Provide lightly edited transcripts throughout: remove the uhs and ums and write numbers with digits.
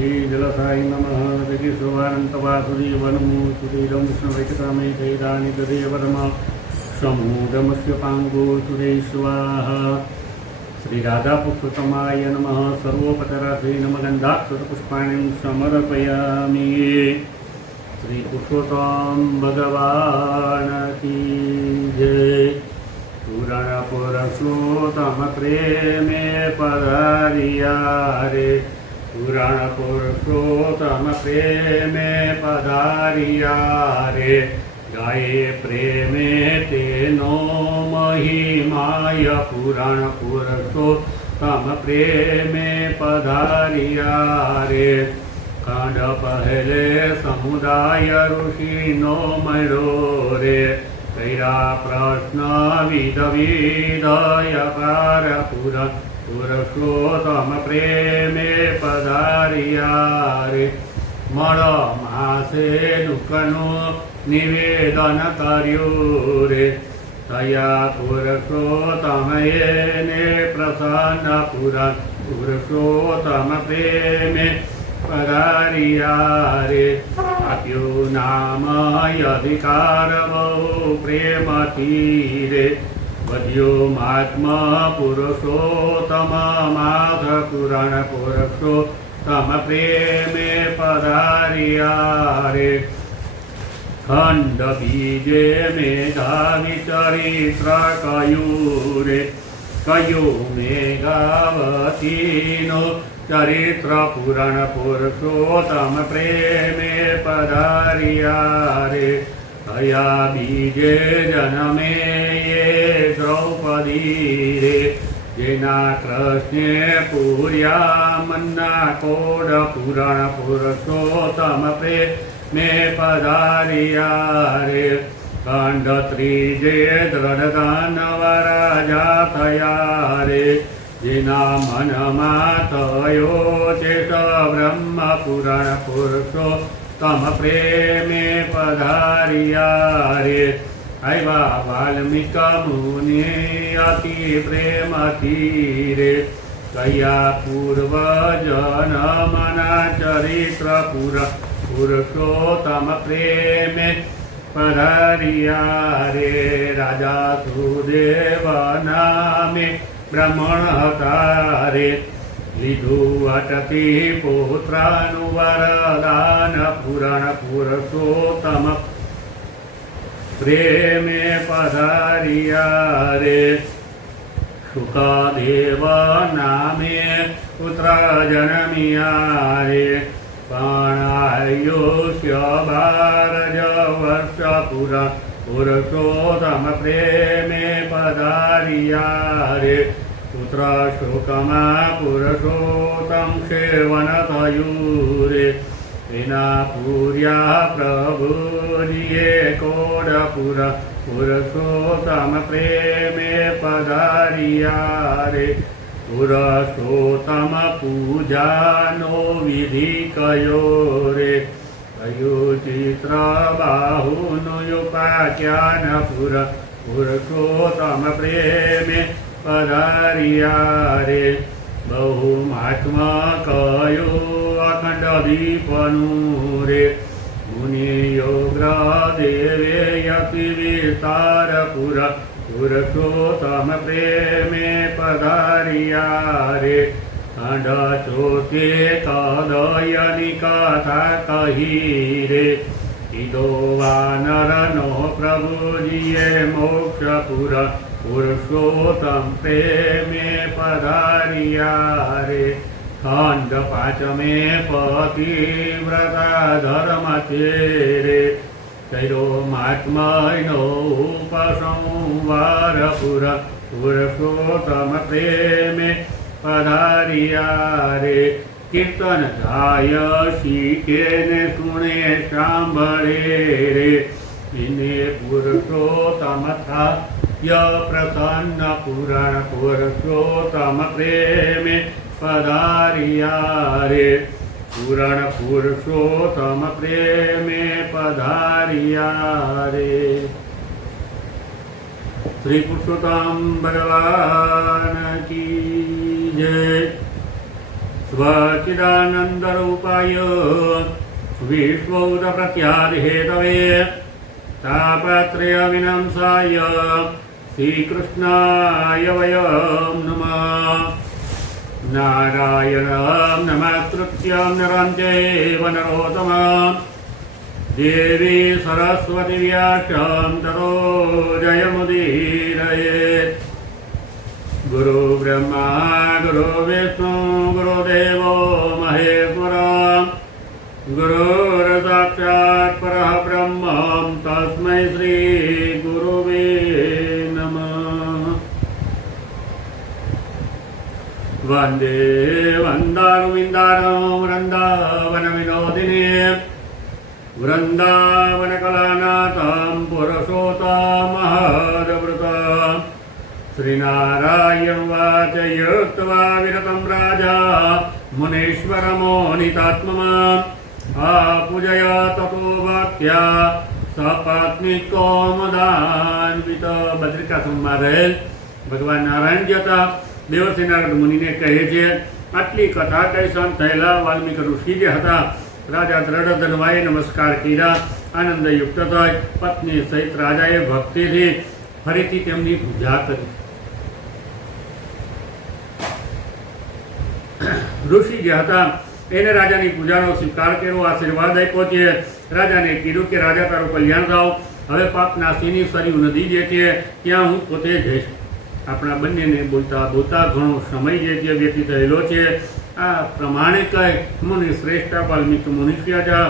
जलसाय नमः जगीश्वरानन्तवासुदेवनमोऽस्तुतीरं विष्णुवैकतामैकैराणि तदेवरम समूढमस्य पाङ्गो सुरेश्वाहा। श्रीराधापुरुषोत्तमाय नमः। सर्वोपचारार्थै नमगन्धाक्षरपुष्पाणिं समर्पयामि। श्रीपुरुषोत्तम भगवान की जय। पुराण पुरुषोत्तम प्रेमे पधारिया रे। पुराण पुरुषोत्तम प्रेमे पधारिया रे। गाये प्रेमे तेनो महिमाय। पुराण पुरुषोत्तम प्रेमे पधारिया रे। खंड पहले समुदाय ऋषि नो मरो रे। कैरा प्रश्न विध विधयकार पुरुषोत्तम प्रेमे पधारिया रे। मळ मासे दुःखनु निवेदन कर्यो रे। तया पुरुषोत्तमयेने प्रसन्न पुरुषोत्तम प्रेमे पधारिया रे। आप्यो नाम अधिकार बहु प्रेम तीरे। बध्यो महात्मा पुरुषोत्तम माध पुराण पुरुषोत्तम प्रेमे पधारिया रे। खंड बीजे मेधावी चरित्र कयूरे। कयो मेघावतीनो चरित्र पुराण पुरुषोत्तम प्रेमे पधारिया रे। तया बीजे जन्मे ये द्रौपदी रे। जेना कृष्णे पूर्या मन्ना कोड पुराण पुरुषोत्तम प्रेमे पधारिया रे। खंड त्रिजे दृढदानवराजा थया रे। जेना मनमा थयो चेत ब्रह्म पुराण पुरुषोत्तम प्रेमे पधारिया रे। आयवा वाल्मीक मुनि अति प्रेम तीरे। कया पूर्व जनमना चरित्र पुरुषोत्तम प्रेमे पधारिया रे। राजा सुदेव नामे ब्राह्मण हतारे। लिधु अटकी पुत्रानुवरदान पुराण पुरुषोत्तम प्रेमे पधारिया रे। शुकदेव नामे पुत्र जन्मिया रे। प्राणायुष्य 12 वर्ष पुरुषोत्तम प्रेमे पधारिया रे। पुत्र शोकमा पुरुषोत्तम सेवन थयूरे। तेना पूर्या प्रभुजिये कोड पुरुषोत्तम प्रेमे पधारिया रे। पुरुषोत्तम पूजा नो विधि कयो रे। कयो चित्र बाहुनुपाख्यान पुरुषोत्तम प्रेमे पधारिया रे। बहु महात्मा कयो अखंड दीपनु रे। मुनि योग्र देवे यति विस्तार पुरुषोत्तम प्रेमे पधारिया रे। खंड चोथे तदयनि कथा कही रे। इदो वानर नो प्रभुजिये मोक्ष पुरुषोत्तम प्रेमे पधारिया रे। खंड 5 में पतिव्रता धर्म चेरे। कैरो महात्मनो उपसंवार पुरुषोत्तम प्रेमे पधारिया रे। कीर्तन गाय शीखे ने सुने सांभळे रे। इने पुरुषोत्तम था य प्रसन्न पुराण पुरुषोत्तम प्रेमे पधारिया रे। पुराण पुरुषोत्तम प्रेमे पधारिया रे। श्री पुरुषोत्तम भगवान की जय। स्वचिदानन्दरूपाय विश्वोदप्रत्यादिहेतवे तापत्रयविनाशाय श्रीकृष्णाय वयं नमः। नारायणं नमस्कृत्य नरं चैव नरोत्तमं देवी सरस्वती व्यासं ततो जयमुदीरयेत्। गुरु ब्रह्मा गुरु विष्णु गुरुदेवो महेश्वरा गुरुर्साक्षात् परः ब्रह्म तस्मै श्री गुरुवे नमः। वन्दे वन्दानुविन्दानं वृन्दावनविनोदिनी वृन्दावनकलानाथं पुरुषोत्तममहद्वृतं श्रीनारायणवाच युक्त्वा विरतं राजा मुनीश्वरमोनितात्ममाम् पूजय ततो भक्त्या सपत्नीको मदान्वित। बद्रिका संवाद रहेल भगवान नारायण जी હતા દેવર્ષિ નારદ મુનિને કહે છે, આટલી કથા કઈ શાંત થયેલા વાલ્મીક ઋષિ જે હતા રાજા દ્રઢધનવાએ નમસ્કાર કર્યા, આનંદયુક્ત થઈ પત્ની સહિત રાજાએ ભક્તિથી ફરીથી તેમની પૂજા કરી। ઋષિ જે હતા એને રાજાની પૂજાનો સ્વીકાર કર્યો, આશીર્વાદ આપ્યો છે। રાજાને કીધું કે રાજા તારું કલ્યાણ થાવ, હવે પાપનાશીની સરયુ નદી જે છે ત્યાં હું પોતે જઈશ। આપણા બંનેને બોલતા બોલતા ઘણો સમય જે છે વ્યતીત થયેલો છે। આ પ્રમાણે કહી મુનિ શ્રેષ્ઠ વાલ્મીક મુનિષ્ય હતા।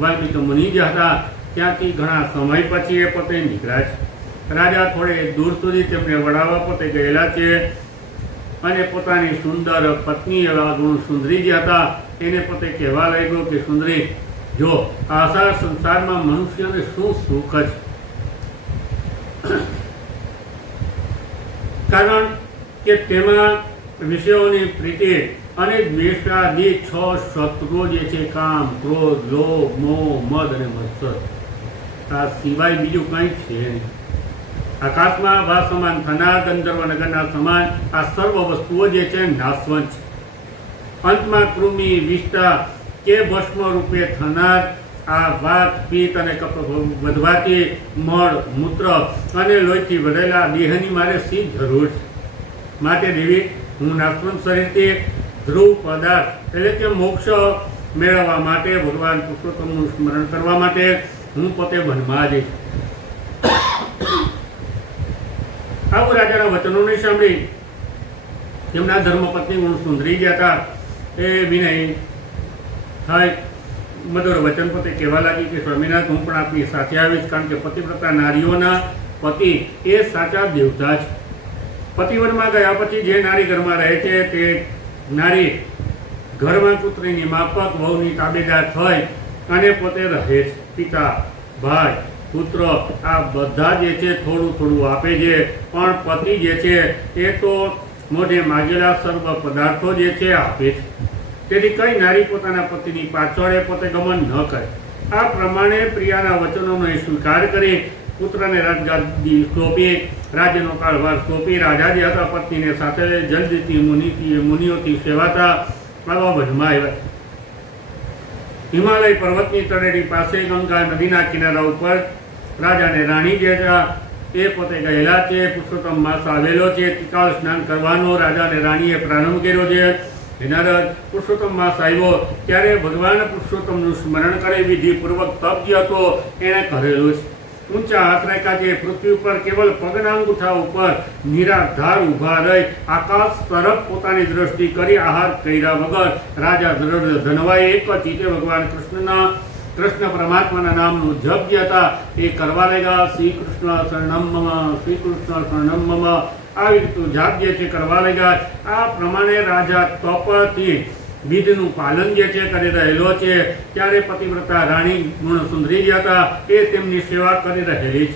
વાલ્મીક મુનિ જે હતા ત્યાંથી ઘણા સમય પછી એ પોતે નીકળ્યા છે। રાજા થોડે દૂર સુધી તેમને વડાવવા પોતે ગયેલા છે અને પોતાની સુંદર પત્ની એવા ગુણ સુંદરી જે હતા એને પોતે કહેવા લાગ્યો કે સુંદરી, જો આશા સંસારમાં મનુષ્યને શું સુખ છે, કારણ કે તેમાં વિષયોની પ્રીતિ અને દ્વેષાદી 6 શત્રુઓ જે છે કામ, ક્રોધ, લોભ, મોહ, મદ અને મત્સર, આ સિવાય બીજું કંઈ છે નહીં। આકાશમાં ભાસમાન થનાર ગંધર્વ નગરના સમાન આ સર્વ વસ્તુઓ જે છે નાશવંત છે। અંતમાં કૃમિ વિષ્ટા કે ભસ્મ રૂપે થનાર આ વાત પિત્ત અને કફ વધવાથી મળ મૂત્ર અને લોહીથી વધેલા દેહની મારે શી જરૂર છે? માટે દેવી હું નાશવંત શરીરથી ધ્રુવ પદાર્થ એટલે કે મોક્ષ મેળવવા માટે ભગવાન પુરુષોત્તમનું સ્મરણ કરવા માટે હું પોતે વનમાં જઈશ। આવું રાજાના વચનોને સાંભળી તેમના ધર્મપત્ની ગુણ સુંદરી જે હતા એ વિનય થાય મધુર વચન પોતે કહેવા લાગી કે સ્વામિનાથ હું પણ આપની સાથે આવીશ, કારણ કે પતિવ્રતા નારીઓના પતિ એ સાચા દેવતા છે। પતિવનમાં ગયા પછી જે નારી ઘરમાં રહે છે તે નારી ઘરમાં પુત્રીની માફક વહુની તાબેદાર થઈ અને પોતે રહે છે। પિતા, ભાઈ, પુત્ર આ બધા જે છે થોડું થોડું આપે છે, પણ પતિ જે છે એ તો મોઢે માગેલા સર્વ પદાર્થો જે છે આપે છે। તેથી કઈ નારી પોતાના પતિની પાછળ પોતે ગમન ન કરે। આ પ્રમાણે પ્રિયાના વચનોનો સ્વીકાર કરી પુત્રને રાજગાદી સોંપી, રાજ્યનો કાળભાર સોંપી રાજા જે હતા પત્નીને સાથે જલ્દીથી મુનિઓથી સેવાતા આવા વનમાં આવ્યા। હિમાલય પર્વતની તળેટી પાસે ગંગા નદીના કિનારા ઉપર રાજા અને રાણી જે હતા એ પોતે ગયેલા છે। પુરુષોત્તમ માસ આવેલો છે, તિકાળ સ્નાન કરવાનો રાજા અને રાણીએ પ્રારંભ કર્યો છે। નારદ પુરુષોત્તમ માસ આવ્યો ત્યારે ભગવાન પુરુષોત્તમનું સ્મરણ કરી વિધિપૂર્વક તપ જે હતો એણે કરેલું છે। ઊંચા હાથ રાખ્યા છે, પૃથ્વી ઉપર કેવલ પગના અંગૂઠા ઉપર નિરાધાર ઊભા રહી આકાશ તરફ પોતાની દ્રષ્ટિ કરી આહાર કર્યા વગર રાજા ધનવાએ એક ચિત્તે ભગવાન કૃષ્ણ પરમાત્માના નામનું જપ જે હતા એ કરવા લાગ્યા। શ્રી કૃષ્ણ શરણમ મમ, શ્રી કૃષ્ણ શરણમ મમ આવી રીતનું જાપ જે છે કરવા લાગ્યા। આ પ્રમાણે રાજા તપથી વિધિનું પાલન જે છે કરી રહેલો છે, ત્યારે પતિવ્રતા રાણી ગુણસુંદરી જે હતા એ તેમની સેવા કરી રહેલી છે।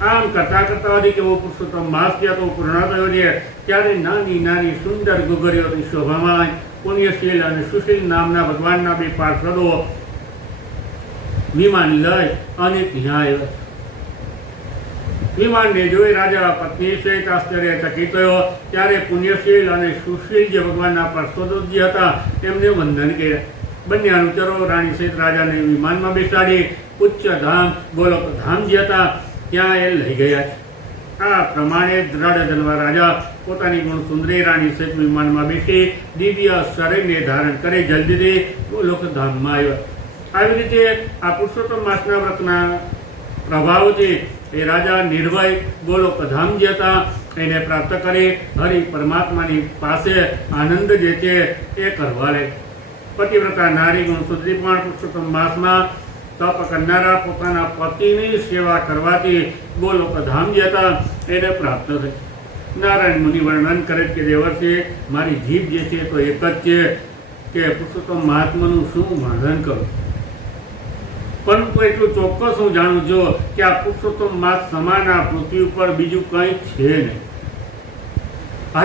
આમ કરતા કરતા હજી કેવો પુરુષોત્તમ માસ જે હતો પૂર્ણ થયો છે ત્યારે નાની નાની સુંદર ગુગરીઓની શોભામાં પુણ્યશીલ અને સુશીલ નામના ભગવાનના બે પાર્ષદો વિમાન લઈ અને ત્યાં આવ્યા। વિમાનને જોઈ રાજા પત્ની સહિત આશ્ચર્યચકિત થયો। ત્યારે પુણ્યશીલ અને સુશીલ જે ભગવાનના પાર્ષદોજી હતા એમને વંદન કર્યા। બંને અનુચરો રાણી સહિત રાજાને વિમાનમાં બેસાડી ઉચ્ચ ધામ ગોલોક ધામ જે હતા ત્યાં એ લઈ ગયા છે। આ પ્રમાણે દ્રઢજન્મા રાજા પોતાની ગુણસુંદરી રાણી સહિત વિમાનમાં બેસી દિવ્ય શરીરને ધારણ કરી જલ્દીથી ગોલોક ધામમાં આવ્યા। આવી રીતે આ પુરુષોત્તમ માસના વ્રતના પ્રભાવથી એ રાજા નિર્ભય ગોલોક ધામ જે હતા એને પ્રાપ્ત કરી હરિ પરમાત્માની પાસે આનંદ જે છે એ કરવા લે। પતિવ્રતા નારી ગુણસુંદરી પણ પુરુષોત્તમ માસમાં તપ કરનારા પોતાના પતિની સેવા કરવાથી ગોલોક ધામ જે હતા એને પ્રાપ્ત થઈ। નારાયણ મુનિ વર્ણન કરે કે દેવર્ષિ મારી જીભ જે છે તો એક જ છે કે પુરુષોત્તમ મહાત્માનું શું વર્ણન કરું, પરંતુ એટલું ચોક્કસ હું જાણું છું કે આ પુરુષોત્તમ માસ સમાન આ પૃથ્વી ઉપર બીજું કંઈ છે નહીં।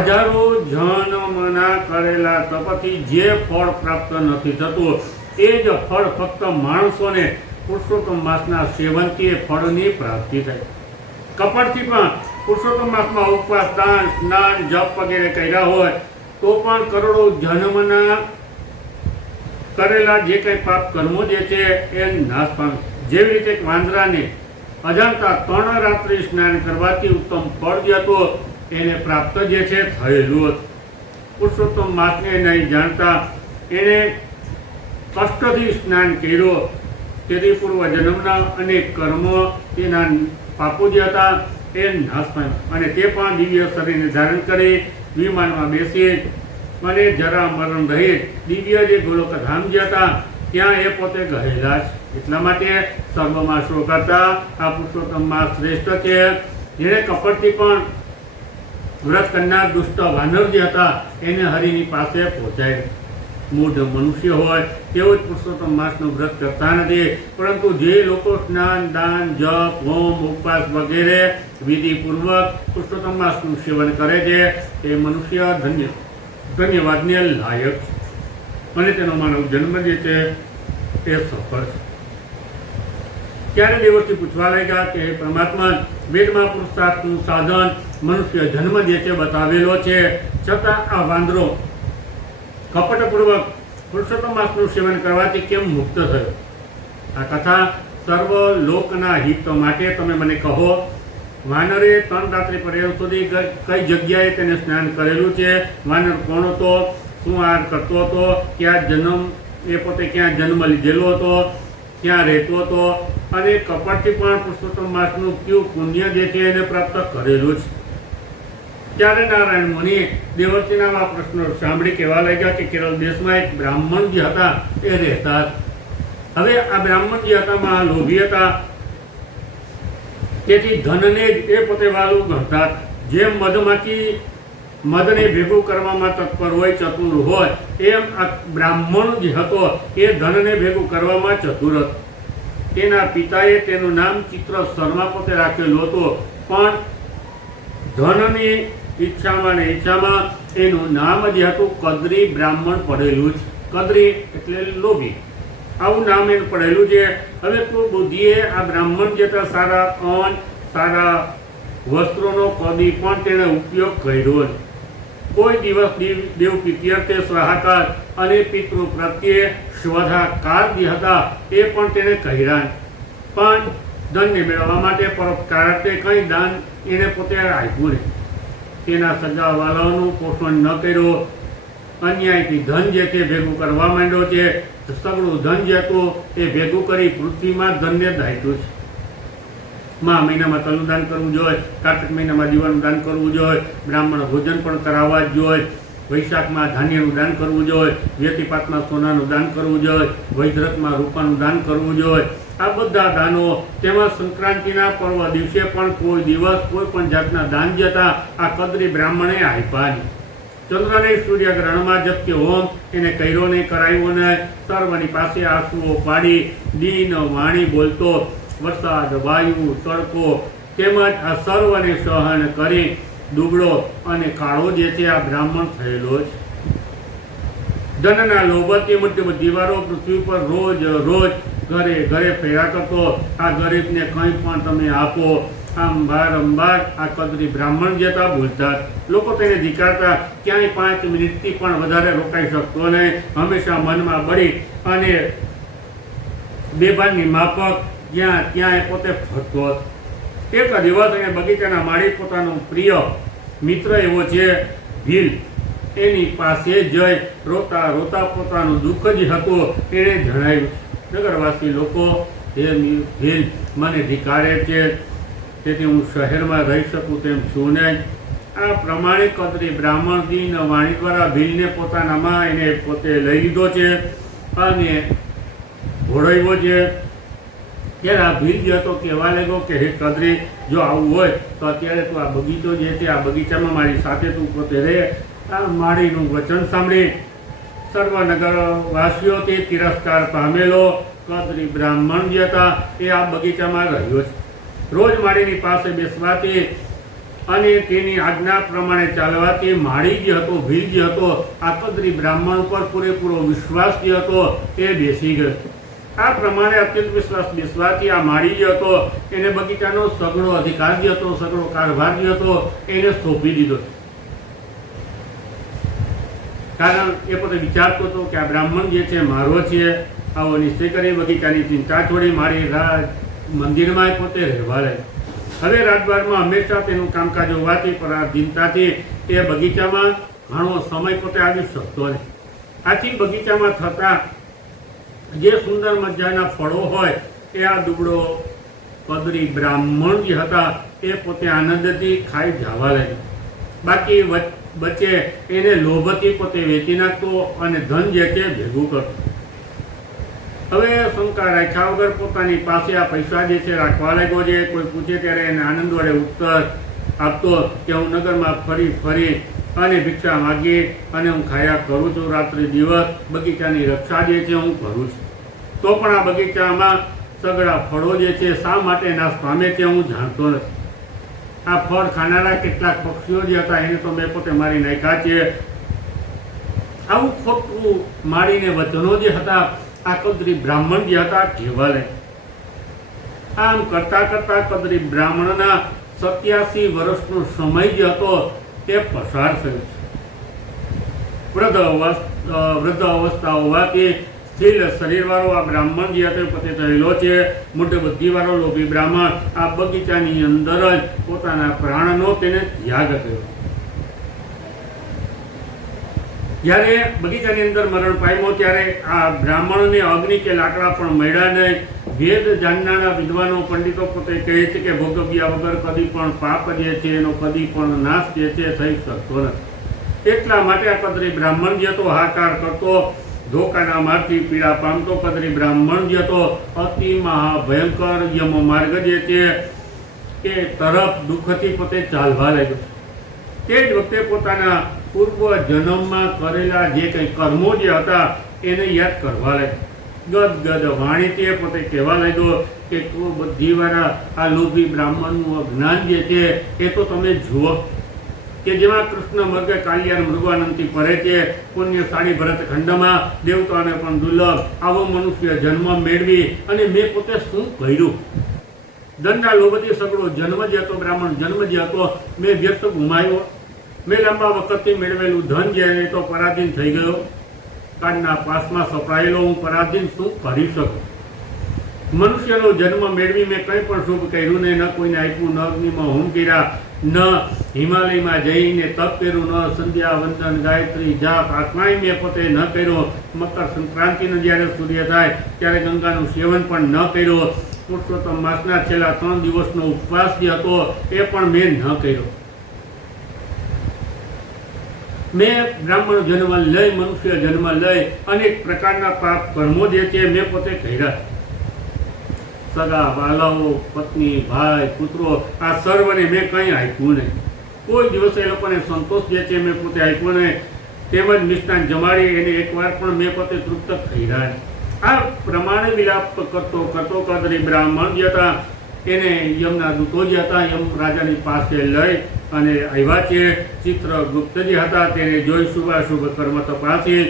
હજારો જન્મના કરેલા તપથી જે ફળ પ્રાપ્ત નથી થતું એ જ ફળ ફક્ત માણસોને પુરુષોત્તમ માસના સેવનથી એ ફળની પ્રાપ્તિ થાય। કપટથી પણ પુરુષોત્તમ માસમાં ઉપવાસ, દાન, સ્નાન, જપ વગેરે કર્યા હોય તો પણ કરોડો જન્મના કરેલા જે કંઈ પાપ કર્મો જે છે એ નાશ પામે। જેવી રીતે વાંદરાને અજાણતા 3 રાત્રિ સ્નાન કરવાથી ઉત્તમ ફળ જે હતું એને પ્રાપ્ત જે છે થયેલું હતું। પુરુષોત્તમ માસને નહીં જાણતા એને કષ્ટથી સ્નાન કર્યો તેથી પૂર્વ જન્મના અનેક કર્મો તેના પાપો જે હતા એ નાશ પામ્યા અને તે પણ દિવ્ય શરીરને ધારણ કરી વિમાનમાં બેસી અને જરા મરણ રહિત દિવ્ય જે ગોલોક ધામ જે હતા ત્યાં એ પોતે ગયેલા છે। એટલા માટે સર્વમાં શો કરતા આ પુરુષોત્તમ માસ શ્રેષ્ઠ છે। જેણે કપટથી પણ વ્રત કરનાર દુષ્ટ વાનર જે હતા એને હરિની પાસે પહોંચાય। મૂઢ મનુષ્ય હોય તેઓ જ પુરુષોત્તમ માસનું વ્રત કરતા નથી, પરંતુ જે લોકો સ્નાન, દાન, જપ, હોમ, ઉપવાસ વગેરે વિધિપૂર્વક પુરુષોત્તમ માસનું સેવન કરે છે તે મનુષ્ય ધન્યવાદને લાયક છે અને તેનો માનવ જન્મ જે છે એ સફળ છે। ત્યારે દેવોથી પૂછવા લાગ્યા કે પરમાત્મા વેદમાં પુરુષાર્થનું સાધન મનુષ્ય જન્મ જે છે બતાવેલો છે, છતાં આ વાંદરો કપટપૂર્વક પુરુષોત્તમ માસનું સેવન કરવાથી કેમ મુક્ત થયો? આ કથા સર્વ લોકના હિત માટે તમે મને કહો। વાનરે 3 રાત્રિ પર્યંત સુધી કઈ જગ્યાએ તેને સ્નાન કરેલું છે? વાનર કોણ હતો? શું આહાર કરતો હતો? ક્યાં જન્મ એ પોતે ક્યાં જન્મ લીધેલો હતો? ક્યાં રહેતો હતો? અને કપટથી પણ પુરુષોત્તમ માસનું કયું પુણ્ય જે છે એને પ્રાપ્ત કરેલું છે? ત્યારે નારાયણ મુનિ દેવર્ષિના આ પ્રશ્નો સાંભળી કહેવા લાગ્યા કે કેરળ દેશમાં એક બ્રાહ્મણ જે હતા એ રહેતા। હવે આ બ્રાહ્મણ જે હતા મહા લોભી હતા, તેથી ધનને જ એ પોતે વાલું ગણતા। જેમ મધમાખી મધને ભેગું કરવામાં તત્પર હોય, ચતુર હોય, એમ આ બ્રાહ્મણ જે હતો એ ધનને ભેગું કરવામાં ચતુર હતો। તેના પિતાએ તેનું નામ ચિત્ર શર્મા પોતે રાખેલું હતું, પણ ધનની ઈચ્છામાં ને ઈચ્છામાં એનું નામ જે હતું કદરી બ્રાહ્મણ પડેલું છે। કદરી એટલે લોભી, આવું નામ એનું પડેલું છે। હવે તો બુદ્ધિએ આ બ્રાહ્મણ જે હતા સારા અન્ન, સારા વસ્ત્રોનો કદી પણ તેણે ઉપયોગ કર્યો। કોઈ દિવસ દેવ પિત્યર્થે સ્વાહાકાર અને પિતૃ પ્રત્યે સ્વધાકાર જે હતા એ પણ તેણે કર્યા, પણ ધનને મેળવવા માટે પરોપકારાર્થે કંઈ દાન એને પોતે આપ્યું નહીં। તેના સગાવાલાઓનું પોષણ ન કર્યું, અન્યાયથી ધન જે તે ભેગું કરવા માંડ્યો છે। સગળું ધન જે હતું એ ભેગું કરી પૃથ્વીમાં ધનને દાટ્યું છે। મહા મહિનામાં તલનું દાન કરવું જોઈએ, કાર્તિક મહિનામાં દીવાનું દાન કરવું જોઈએ, બ્રાહ્મણ ભોજન પણ કરાવવા જ જોઈએ, વૈશાખમાં ધાન્યનું દાન કરવું જોઈએ, વ્યતિપાતમાં સોનાનું દાન કરવું જોઈએ, વૈદ્રકમાં રૂપાનું દાન કરવું જોઈએ। આ બધા દાનો તેમાં સંક્રાંતિના પર્વ દિવસે પણ કોઈ દિવસ કોઈ પણ જાતના દાન જે હતા આ કદરી બ્રાહ્મણે આપ્યા નહીં। ચંદ્રને સૂર્યગ્રહણમાં જપ્તે હોમ એને કર્યો નહીં, કરાવ્યો નહીં। સર્વની પાસે આંસુઓ પાડી દીન વાણી બોલતો, વરસાદ, વાયુ, તડકો તેમજ આ સર્વને સહન કરી દુબળો અને કાળો જે છે આ બ્રાહ્મણ થયેલો છે। ધનના લોભથી મધ્યમ દીવારો પૃથ્વી પર રોજ રોજ ઘરે ઘરે ફેરા કરતો। આ ગરીબને કંઈ પણ તમે આપો, આમ વારંવાર આ કદરી બ્રાહ્મણ જે હતા બોલતા, લોકો તેને ધિક્કારતા, ક્યાંય 5 મિનિટથી પણ વધારે રોકાઈ શકતો નહીં, હંમેશા મનમાં બળી અને બેભાનની માફક જ્યાં ત્યાં એ પોતે ફરતો હતો. એક દિવસ એને બગીચાના માળી પોતાનો પ્રિય મિત્ર એવો છે ભીલ, એની પાસે જઈ રોતા રોતા પોતાનું દુઃખ જ હતું એણે જણાવ્યું, નગરવાસી લોકો એ ભીલ મને ધિક્કારે છે, તેથી હું શહેરમાં રહી શકું તેમ છું નહીં. આ પ્રમાણે કદરી બ્રાહ્મણ દીન વાણી દ્વારા ભીલને પોતાનામાં એને પોતે લઈ લીધો છે અને ઘોડાવ્યો છે. ત્યારે આ ભીલ જે હતો કહેવા લાગ્યો કે હે કદરી, જો આવું હોય તો અત્યારે તું આ બગીચો જે છે આ બગીચામાં મારી સાથે તું પોતે રહે. આ માળીનું વચન સાંભળી સર્વનગરવાસીઓથી તિરસ્કાર પામેલો કદરી બ્રાહ્મણ જે હતા એ આ બગીચામાં રહ્યો છે. રોજ માળીની પાસે બેસવાથી અને તેની આજ્ઞા પ્રમાણે ચાલવાથી માળી જે હતો, ભીલ જે હતો, આ કદરી બ્રાહ્મણ ઉપર પૂરેપૂરો વિશ્વાસ જે હતો એ બેસી ગયો. આ પ્રમાણે અત્યંત વિશ્વાસ બેસવાથી આ માળી જે હતો એને બગીચાનો સગળો અધિકાર જે હતો, સગળો કારભાર જે હતો એને સોંપી દીધો. કારણ એ પોતે વિચારતો હતો કે આ બ્રાહ્મણ જે છે મારો છે. આવો નિશ્ચય કરી બગીચાની ચિંતા છોડી માળી મંદિરમાં પોતે રહેવા લાગ્યો. હવે રાજદ્વારમાં હંમેશા તેનું કામકાજ હોવાથી પરાધીનતાથી તે બગીચામાં ઘણો સમય પોતે આવી શકતો નહીં. આથી બગીચામાં થતા જે સુંદર મજાના ફળો હોય એ આ દુબળો કદરી બ્રાહ્મણ જે હતા એ પોતે આનંદથી ખાઈ જવા લાગ્યો. બાકી બચે એને લોભથી પોતે વેચી નાખતો અને ધન જે છે ભેગું કરતો. હવે શંકા રાખ્યા વગર પોતાની પાસે આ પૈસા જે છે રાખવા લાગ્યો છે. કોઈ પૂછે ત્યારે એને આનંદ વડે ઉત્તર આપતો કે હું નગરમાં ફરી ફરી અને ભિક્ષા માગી અને હું ખાયા કરું છું, રાત્રિ દિવસ બગીચાની રક્ષા જે છે હું કરું છું. તો પણ આ બગીચામાં સગળા ફળો જે છે શા માટે નાશ પામે છે હું જાણતો નથી. આ ફળ ખાનારા કેટલાક પક્ષીઓ જે હતા એને તો મેં પોતે મારી નાખ્યા છે. આવું ખોટું માળીને વચનો જે હતા આ કદરી બ્રાહ્મણ જે હતા કહેવાય. આમ કરતા કરતા કદરી બ્રાહ્મણના 87 વર્ષનો સમય જે હતો તે પસાર થયો છે. વૃદ્ધ અવસ્થા હોવાથી સ્થિર શરીરવાળો આ બ્રાહ્મણ જે હતો પોતે થયેલો છે. મોટે બુદ્ધિવાળો લોભી બ્રાહ્મણ આ બગીચાની અંદર જ પોતાના પ્રાણનો તેને ત્યાગ કર્યો. જ્યારે બગીચાની અંદર મરણ પામ્યો ત્યારે આ બ્રાહ્મણને અગ્નિ કે લાકડા પણ મળ્યા નહીં. વેદ જાણનારા વિદ્વાનો પંડિતો પોતે કહે છે કે ભોગવ્યા વગર કદી પણ પાપ જે છે એનો કદી પણ નાશ જે છે થઈ શકતો નથી. એટલા માટે આ કદરી બ્રાહ્મણ જે હતો હાહાકાર કરતો, ધોકાના મારથી પીડા પામતો કદરી બ્રાહ્મણ જે હતો અતિ મહાભયંકર યમ માર્ગ જે છે એ તરફ દુઃખથી પોતે ચાલવા લાગ્યો. તે જ વખતે પોતાના પૂર્વ જન્મમાં કરેલા જે કંઈ કર્મો જે હતા એને યાદ કરવા લાગ્યો. ગદગદ વાણીથી પોતે કહેવા લાગ્યો કે બુદ્ધિવાળા આ લોભી બ્રાહ્મણનું અજ્ઞાન જે છે એ તો તમે જુઓ કે જેમાં કૃષ્ણ મર્ગે કાલિયાર મૃગાનંદથી ફરે છે. પુણ્યશાળી ભરતખંડમાં દેવતાને પણ દુર્લભ આવો મનુષ્ય જન્મ મેળવી અને મેં પોતે શું કર્યું? દંડા લોભથી સગળો જન્મ જે હતો, બ્રાહ્મણ જન્મ જે હતો મેં વ્યર્થ ગુમાવ્યો. મેં લાંબા વખતથી મેળવેલું ધન જે એ તો પરાધીન થઈ ગયો. કાળના પાસમાં સપડાયેલો હું પરાધીન શું કરી શકું? મનુષ્યનો જન્મ મેળવી મેં કંઈ પણ શુભ કર્યું નહીં. ન કોઈને આપ્યું, ન અગ્નિમાં હોમ કર્યા, ન હિમાલયમાં જઈને તપ કર્યું, ન સંધ્યા વંદન ગાયત્રી જાપ આ કાંઈ મેં પોતે ન કર્યો. મકર સંક્રાંતિનો જ્યારે સૂર્ય થાય ત્યારે ગંગાનું સેવન પણ ન કર્યો. પુરુષોત્તમ માસના છેલ્લા 3 દિવસનો ઉપવાસ જે હતો એ પણ મેં ન કર્યો. મેં બ્રાહ્મણ જન્મ લઈ, મનુષ્ય જન્મ લઈ અનેક પ્રકારના પાપ કર્મો જે છે મેં પોતે કર્યા. સગા વાલાઓ, પત્ની, ભાઈ, પુત્રો આ સર્વને મેં કંઈ આપ્યું નહીં. કોઈ દિવસે એ લોકોને સંતોષ જે છે મેં પોતે આપ્યો નહીં. તેમજ મિષ્ટાન જમાડી એને એકવાર પણ મેં પોતે તૃપ્ત કર્યા. આ પ્રમાણે વિલાપ કરતો કરતો કદરી બ્રાહ્મણ જે હતા એને યમના દૂતો જે હતા યમ રાજાની પાસે લઈ અને આવ્યા છે. ચિત્રગુપ્ત જે હતા તેને જોઈ શુભાશુભ કર્મ તપાસી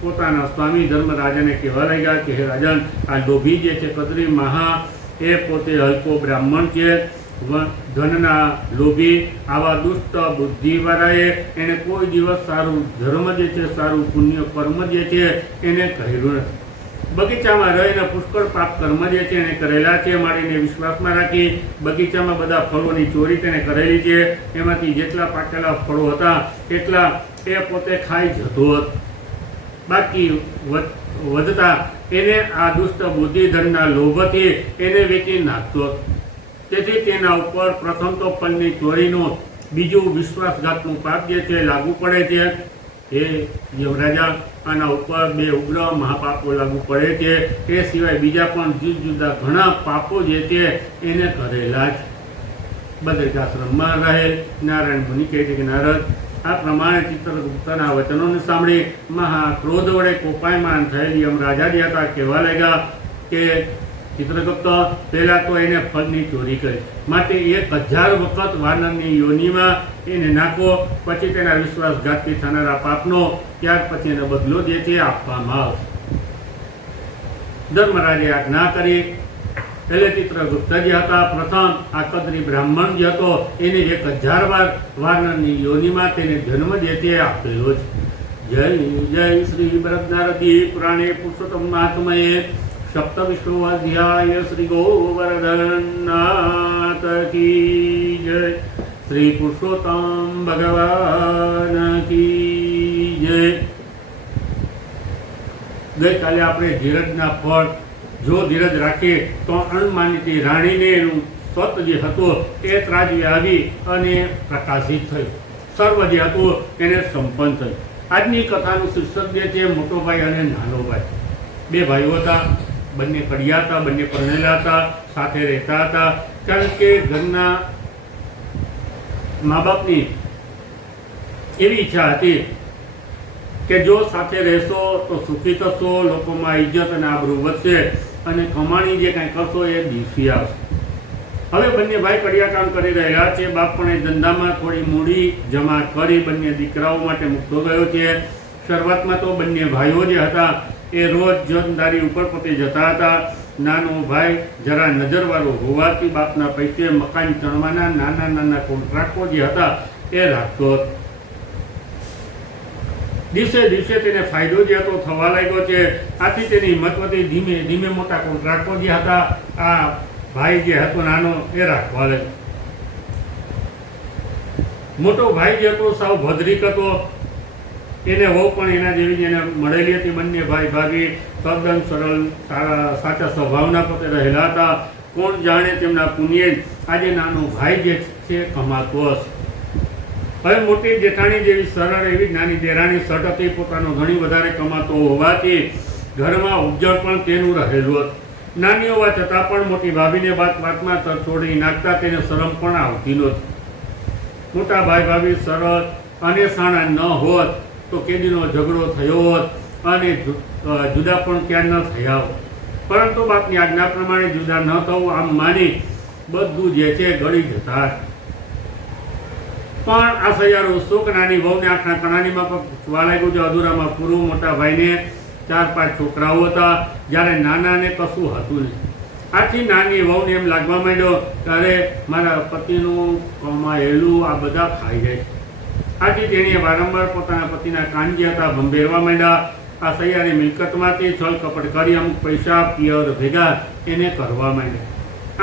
પોતાના સ્વામી ધર્મરાજાને કહેવા લાગ્યા કે હે રાજન, આ લોભી જે છે કદરી મહા એ પોતે હલકો બ્રાહ્મણ છે. ધનના લોભી આવા દુષ્ટ બુદ્ધિવાળાએ એને કોઈ દિવસ સારું ધર્મ જે છે, સારું પુણ્ય કર્મ જે છે એને કરેલું નથી. બગીચામાં રહીને પુષ્કળ પાપ કર્મ જે છે એને કરેલા છે. મારીને વિશ્વાસમાં રાખી બગીચામાં બધા ફળોની ચોરી તેને કરેલી છે. એમાંથી જેટલા પાકેલા ફળો હતા એટલા એ પોતે ખાઈ જતો હતો. બાકી વધતા એને આ દુષ્ટ બુદ્ધિધનના લોભથી એને વેચી નાખતો. તેથી તેના ઉપર પ્રથમ તો ફળની ચોરીનું, બીજું વિશ્વાસઘાતનું પાપ જે છે લાગુ પડે છે. એ યમરાજા આના ઉપર 2 ઉગ્ર મહાપાપો લાગુ પડે છે. એ સિવાય બીજા પણ જુદા જુદા ઘણા પાપો જે છે એને કરેલા છે. બદ્રિકાશ્રમમાં રહેલ નારાયણ મુનિ કહે છે કે નારદ, આ પ્રમાણે ચિત્રગુપ્તના વચનોને સાંભળી મહાક્રોધ વડે કોપાયમાન થયેલી યમરાજા જે હતા કહેવા લાગ્યા કે ચિત્રગુપ્ત, પહેલાં તો એને ફળની ચોરી કરી, માટે 1000 વખત વાનરની યોનિમાં એને નાખો, પછી તેના વિશ્વાસઘાતથી થનારા પાપનો ત્યાર પછી એનો બદલો જે છે આપવામાં આવશે. ધર્મરાજે આજ્ઞા કરી. એટલે ચિત્રગુપ્ત જે હતા પ્રથમ આ કદરી બ્રાહ્મણ જે હતો એને 1000 વાર વાનરની યોનિમાં તેને જન્મ જે તે આપેલો છે. જય જય શ્રી બૃહદારતી પુરાણે પુરુષોત્તમ મહાત્મયે સપ્ત વિશ્વાધ્યાય શ્રી ગોવર્ધનનાથ કી જય. શ્રી પુરુષોત્તમ ભગવાન કી જય. ગઈકાલે આપણે ધીરજના ફળ, જો ધીરજ રાખીએ તો અણમાનિતી રાણીને એનું સ્વત જે હતો એ ત્રાજવી આવી અને પ્રકાશિત થયું. સર્વ જે હતું એને સંપન્ન થયું. આજની કથાનું શીર્ષક જે છે મોટો ભાઈ અને નાનો ભાઈ. 2 ભાઈઓ હતા, બંને કડિયા હતા, બંને પરણેલા હતા, સાથે રહેતા હતા. કારણ કે ઘરના મા બાપની એવી ઈચ્છા હતી કે જો સાથે રહેશો તો સુખી થશો, લોકોમાં ઇજ્જત અને આબરૂ વધશે અને કમાણી જે કાંઈ કરશો એ દિવસી આવશે. હવે બંને ભાઈ કડિયા કામ કરી રહ્યા છે. બાપ પણ એ ધંધામાં થોડી મૂડી જમા કરી બંને દીકરાઓ માટે મૂકતો ગયો છે. શરૂઆતમાં તો બંને ભાઈઓ જે હતા એ રોજ જનદારી ઉપર પોતે જતા હતા. નાનો ભાઈ જરા નજરવાળો હોવાથી બાપના પૈસે મકાન ચણવાના નાના નાના કોન્ટ્રાક્ટો જે હતા એ રાખતો હતો. દિવસે દિવસે તેને ફાયદો જે હતો થવા લાગ્યો છે. આથી તેની હિંમત વધી. ધીમે ધીમે મોટા કોન્ટ્રાક્ટો જે હતા આ ભાઈ જે હતો નાનો એ રાખવા લાગ્યો. મોટો ભાઈ જે હતો સાવ ભદ્રિક હતો. એને વહુ પણ એના જેવી એને મળેલી હતી. બંને ભાઈ ભાભી તદ્દન સરળ, સાચા સ્વભાવના પોતે રહેલા હતા. કોણ જાણે તેમના પુણ્ય આજે નાનો ભાઈ જે છે કમાતો હશે. હવે મોટી જેઠાણી જેવી સરળ એવી નાની દેરાણી સટ હતી. પોતાનો ઘણી વધારે કમાતો હોવાથી ઘરમાં ઉજ્જળ પણ તેનું રહેલું હતું. નાની હોવા છતાં પણ મોટી ભાભીને વાતમાં છોડી નાખતા તેને શરમ પણ આવતી નહોતી. મોટા ભાઈ ભાભી સરળ અને સાણા ન હોત તો કેદીનો ઝઘડો થયો હોત અને જુદા પણ ક્યાં ન થયા હોત. પરંતુ બાપની આજ્ઞા પ્રમાણે જુદા ન થવું આમ માની બધું જે છે ગળી જતા. પણ આ સૈયારો સુખ નાની વહુને આંખના કણાનીમાં પૂછવા લાગ્યું છે. અધૂરામાં પૂરું. મોટા ભાઈને 4-5 છોકરાઓ હતા, જ્યારે નાનાને કશું હતું નહીં. આથી નાની વહુને એમ લાગવા માંડ્યો કે અરે મારા પતિનું કમાયેલું આ બધા ખાઈ જાય. આથી તેણીએ વારંવાર પોતાના પતિના કાન જે હતા ભંભેરવા માંડ્યા. આ સૈયાની મિલકતમાંથી છલ કપટ કરી અમુક પૈસા પિયર ભેગા એને કરવા માંડ્યા.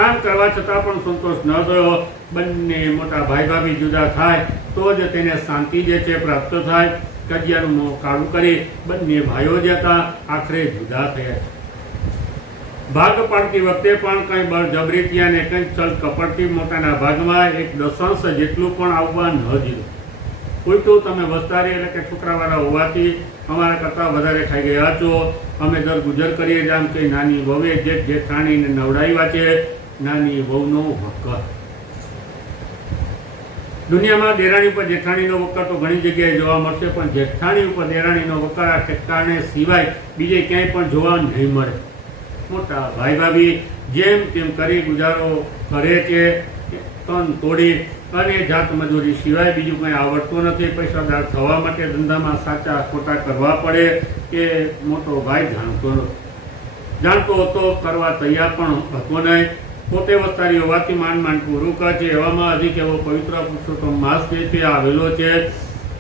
આમ કરવા છતાં પણ સંતોષ ન થયો. બંને મોટા ભાઈ ભાભી જુદા થાય તો જ તેને શાંતિ જે છે પ્રાપ્ત થાય. કજિયાનું મોં કાળું કરી બંને ભાઈઓ જે હતા આખરે જુદા થયા. ભાગ પાડતી વખતે પણ કંઈ બળજબરીથી અને કંઈ છલ કપટથી મોટાના ભાગમાં 1/10 જેટલું પણ આવવા ન દીધું. ઉલટું તમે વસ્તારી એટલે કે છોકરાવાળા હોવાથી અમારા કરતાં વધારે ખાઈ ગયા છો, અમે દર ગુજર કરીએ જ. આમ કંઈ નાની વહુએ જેઠાણીને નવડાવ્યા છે. નાની વહુનો વકર. દુનિયામાં દેરાણી ઉપર જેઠાણીનો વકર તો ઘણી જગ્યાએ જોવા મળશે, પણ જેઠાણી ઉપર દેરાણીનો વકર આ ઠેકાણે સિવાય બીજે ક્યાંય પણ જોવા નહીં મળે. મોટા ભાઈ ભાભી જેમ તેમ કરી ગુજારો કરે છે. તન તોડી અને જાત મજૂરી સિવાય બીજું કંઈ આવડતું નથી. પૈસાદાર થવા માટે ધંધામાં સાચા ખોટા કરવા પડે કે મોટો ભાઈ જાણતો હતો. કરવા તૈયાર પણ હતો નહીં. પોતે વસ્તારી હોવાથી માંડ પૂરું કરે છે. એવામાં હજી કેવો પવિત્ર પુરુષોત્તમ માસ છે તે આવેલો છે.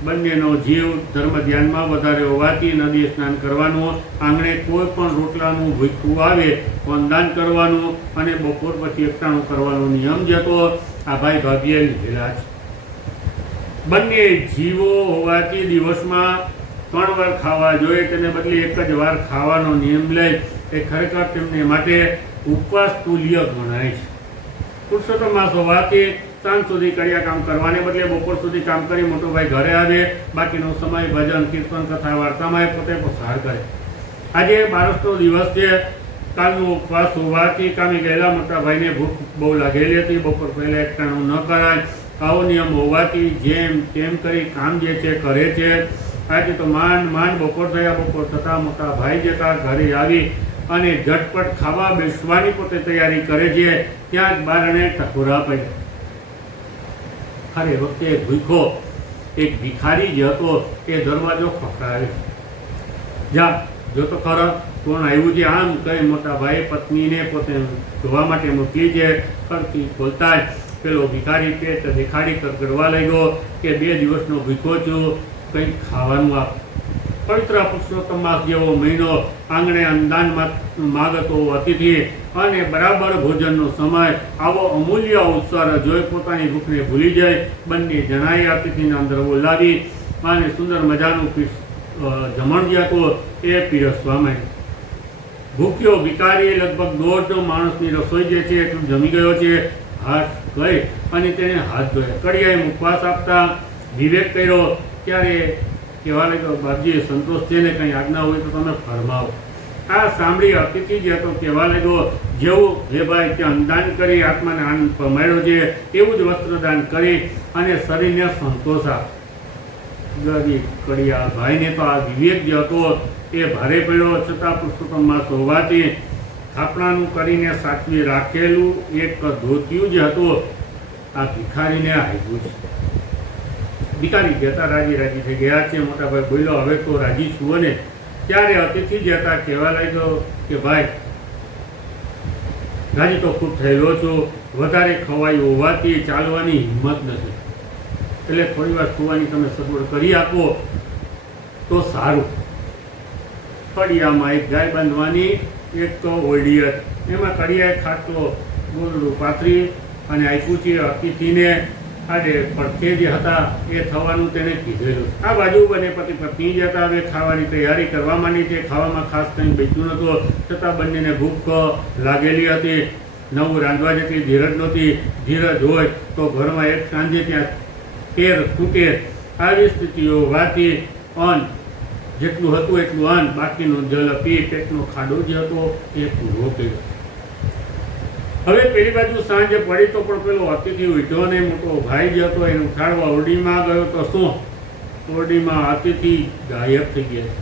બંનેનો જીવ ધર્મ ધ્યાનમાં વધારે હોવાથી નદીએ સ્નાન કરવાનું, આંગણે કોઈ પણ રોટલાનું ભૂખું આવે વંદાન કરવાનું અને બપોર પછી એકટાણું કરવાનો નિયમ જે હતો આ ભાઈ ભાભીએ લીધેલા છે. બંને જીવો હોવાથી દિવસમાં 3 વાર ખાવા જોઈએ, તેને બદલે એક જ વાર ખાવાનો નિયમ લે એ ખરેખર તેમને માટે ઉપવાસ તુલ્ય ગણાય છે. પુરુષોત્તમ માસ હોવાથી સાંજ સુધી કડિયા કામ કરવાને બદલે બપોર સુધી કામ કરી મોટો ભાઈ ઘરે આવે, બાકીનો સમય ભજન કીર્તન કથા વાર્તામાં પોતે પસાર કરે. આજે 12નો દિવસ છે. કાલનો ઉપવાસ હોવાથી કામી ગયેલા મોટા ભાઈને ભૂખ બહુ લાગેલી હતી. બપોર પહેલાં એકટાણું ન કરાય. આવો નિયમ હોવાથી જેમ તેમ કરી કામ જે છે કરે છે. આજે તો માંડ બપોર થયા. બપોર થતાં મોટા ભાઈ જતા ઘરે આવી અને ઝટપટ ખાવા બેસવાની પોતે તૈયારી કરે છે. ત્યાં જ બારણે ટકોરા પડ્યા. ખરે વખતે ભૂખો એક ભિખારી જે હતો એ દરવાજો ખખડાવે. જા જો તો ખરા કોણ આવ્યું છે આમ કહી મોટા ભાઈ પત્નીને પોતે જોવા માટે મોકલી છે. ખડકી ખોલતા જ પેલો ભિખારી પેટ દેખાડી કરગડવા લાગ્યો કે 2 દિવસનો ભૂખો છું, કંઈક ખાવાનું આપ. પવિત્ર પુરુષોત્તમ માસ જેવો મહિનો આંગણે અંદાન માગતો અતિથિ અને બરાબર ભોજનનો સમય આવો અમૂલ્ય અવસર જોઈ પોતાની ભૂખને ભૂલી જાય બંને જણાએ અતિથિને અંદર બોલાવી અને સુંદર મજાનું જમણ જે હતું એ પીરસવા માંડ્યું. ભૂખ્યો ભિખારી લગભગ 1.5 માણસની રસોઈ જે છે એટલું જમી ગયો છે. હાથ ગઈ અને તેને હાથ ધોયા. કડિયાએ મુખવાસ આપતા વિવેક કર્યો ત્યારે કહેવા લાગ્યો, બાપજી સંતોષ છે ને કંઈ આજ્ઞા હોય તો તમે ફરમાવો. આ સાંભળી અતિથિ જે હતો કહેવા લાગ્યો, જેવું જે ભાઈ ત્યાં દાન કરી આત્માને આનંદ પમાડ્યો છે એવું જ વસ્ત્રદાન કરી અને શરીરને સંતોષ આપ. કડિયા ભાઈને તો આ વિવેક જે હતો એ ભારે પડ્યો. છતાં પુરુષોત્તમ માસ હોવાથી થાપણાનું કરીને સાચવી રાખેલું એક ધોતિયું જે હતું આ ભિખારીને આપ્યું છે. ભિખારી જતા રાજી થઈ ગયા છે. મોટા ભાઈ બોલ્યો, હવે તો રાજી છું ને. ત્યારે અતિથિ જતા કહેવા લાગ્યો કે ભાઈ રાજી તો ખૂબ થયેલો છું, વધારે ખવાયું હોવાથી ચાલવાની હિંમત નથી, એટલે થોડી વાર સુવાની તમે સગવડ કરી આપો તો સારું. કડિયામાં એક ગાય બાંધવાની એક તો ઓરડી હતી. એમાં કડિયાએ ખાટલો ગોરડું પાથરી અને આપ્યું છે અતિથિને. આડે પડખે જે હતા એ થવાનું તેને કીધેલું. આ બાજુ બને પતિ પત્ની જ હતા. હવે ખાવાની તૈયારી કરવા માંડી છે. ખાવામાં ખાસ કંઈ બચ્યું નહોતું, છતાં બંનેને ભૂખ લાગેલી હતી. નવું રાંધવા જેટલી ધીરજ નહોતી. ધીરજ હોય તો ઘરમાં એક સાંજે ત્યાં તેર તૂટે. આવી સ્થિતિઓ હોવાથી અન્ન જેટલું હતું એટલું અન્ન, બાકીનું જલ પી પેટનો ખાડો જે હતો એ પૂરો કર્યો. હવે પેલી બાજુ સાંજે પડી તો પણ પેલો અતિથિ ઉઠ્યો ને મોટો ભાઈ જે હતો એને ઉઠાડવા ઓરડીમાં ગયો તો શું ઓરડીમાં અતિથિ ગાયબ થઈ ગયા.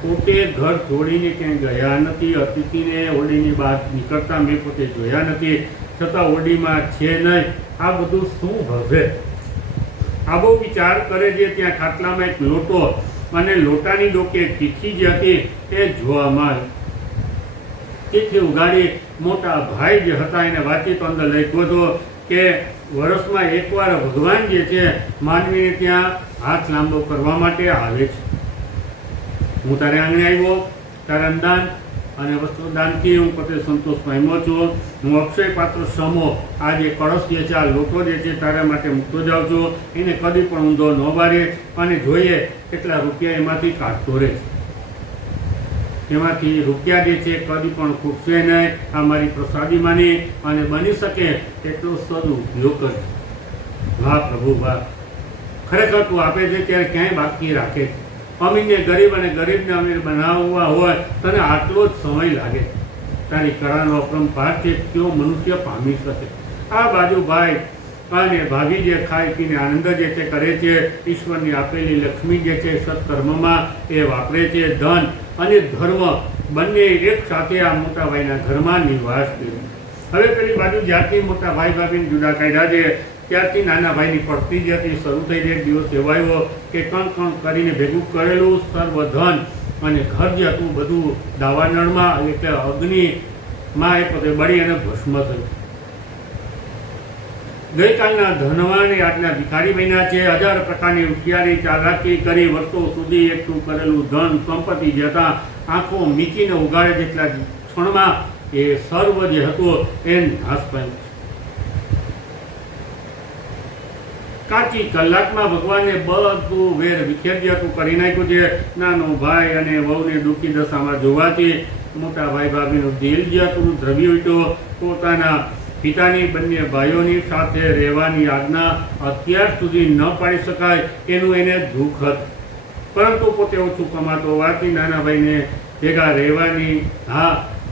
પોતે ઘર છોડીને ક્યાંય ગયા નથી. અતિથિને ઓરડીની બહાર નીકળતા મેં પોતે જોયા નથી, છતાં ઓરડીમાં છે નહીં. આ બધું શું હશે? આવો વિચાર કરે છે. ત્યાં ખાટલામાં એક લોટો અને લોટાની ડોકે તીખી જે હતી એ જોવામાં આવી. તીખી ઉગાડી મોટા ભાઈ જે હતા એને વાતચીત અંદર લખ્યો હતો કે વર્ષમાં એકવાર ભગવાન જે છે માનવીને ત્યાં હાથ લાંબો કરવા માટે આવે છે. હું તારે આંગણે આવ્યો, તારે દાન અને વસ્ત્રદાનથી હું પોતે સંતોષ પામ્યો છું. હું અક્ષય પાત્ર સમો આ જે કળશ જે છે આ લોટો જે છે તારા માટે મૂકતો જાઉં છું. એને કદી પણ ઊંધો ન વારે અને જોઈએ કેટલા રૂપિયા એમાંથી કાઢતો રહે. એમાંથી રૂપિયા જે છે કદી પણ ખૂટશે નહીં. આ મારી પ્રસાદી માની અને બની શકે એટલો સદુપયોગ કરે. વાહ પ્રભુ વાહ, ખરેખર તું આપે છે ત્યારે ક્યાંય બાકી રાખે. અમીરને ગરીબ અને ગરીબને અમીર બનાવવા હોય તને આટલો જ સમય લાગે. તારી કળાનો અપરંપાર છે તેઓ મનુષ્ય પામી શકે. આ બાજુ ભાઈ અને ભાભી જે ખાઈ પીને આનંદ જે છે કરે છે. ઈશ્વરની આપેલી લક્ષ્મી જે છે સત્કર્મમાં એ વાપરે છે. ધન અને ધર્મ બંને એક સાથે આ મોટા ભાઈના ઘરમાં નિવાસ કર્યો. હવે પેલી બાજુ જ્યાંથી મોટા ભાઈ ભાભીને જુદા કાઢ્યા છે ત્યારથી નાના ભાઈની પડતી જે હતી શરૂ થઈ જાય. એક દિવસ એવો આવ્યો કે કણ કરીને ભેગું કરેલું સર્વ ધન અને ઘર જે હતું બધું દાવાનળમાં એટલે અગ્નિ માં એ પોતે બળી અને ભસ્મ થયું. ગઈકાલના ધનવાન એ આજના ભિખારી બન્યા છે. હજાર પ્રકારની હોશિયારી ચાલાકી કરી વર્ષો સુધી એકઠું કરેલું ધન સંપત્તિ જતા આંખો મીચીને ઉગાડે જેટલા ક્ષણમાં એ સર્વ જે હતું એ નાશ પામ્યું. કાચી કલાકમાં ભગવાને બધું વેર વિખેર્યું કરી નાખ્યું છે. નાનો ભાઈ અને વહુને દુઃખી દશામાં જોવાથી મોટા ભાઈ ભાભીનું દિલ જે હતું દ્રવી ઉઠ્યું. પોતાના પિતાની બંને ભાઈઓની સાથે રહેવાની આજ્ઞા અત્યાર સુધી ન પાડી શકાય એનું એને દુઃખ હતું, પરંતુ પોતે ઓછું કમાતો હોવાથી નાના ભાઈને ભેગા રહેવાની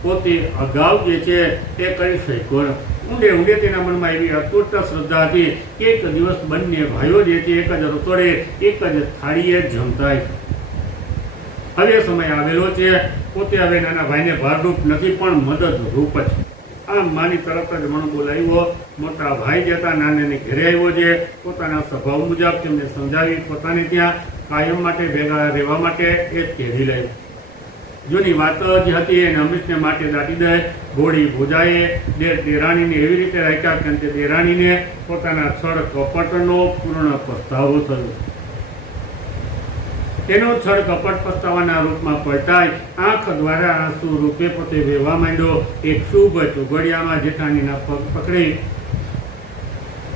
પોતે અગાઉ જે છે એ કરી શક્યો. ઊંડે ઊંડે તેના મનમાં એવી અતૂટ શ્રદ્ધા હતી કે એક દિવસ બંને ભાઈઓ જે છે એક જ રસોડે એક જ થાળીએ જમતા. હવે સમય આવેલો છે. પોતે હવે નાના ભાઈને ભારરૂપ નથી પણ મદદરૂપ જ. આમ માની તરત જ મન બોલાવ્યો. મોટા ભાઈ જતા નાનેને ઘેરે આવ્યો છે. પોતાના સ્વભાવ મુજબ તેમને સમજાવી પોતાને ત્યાં કાયમ માટે ભેગા રહેવા માટે એ કહેવી લાવ્યો. જૂની વાત જે હતી એને અમરીશને માટે દાટી દે. ઘોડી ભોજાએ દેરાણીને એવી રીતે રાખ્યા કે તે દેરાણીને પોતાના છળ કપટનો પૂર્ણ પસ્તાવો થયો. તેનો છળ કપટ પસ્તાવાના રૂપમાં પલટાય આંખ દ્વારા આંસુ રૂપે પોતે વહેવા માંડ્યો. એક શુભ ચોઘડિયામાં જેઠાણીના પગ પકડી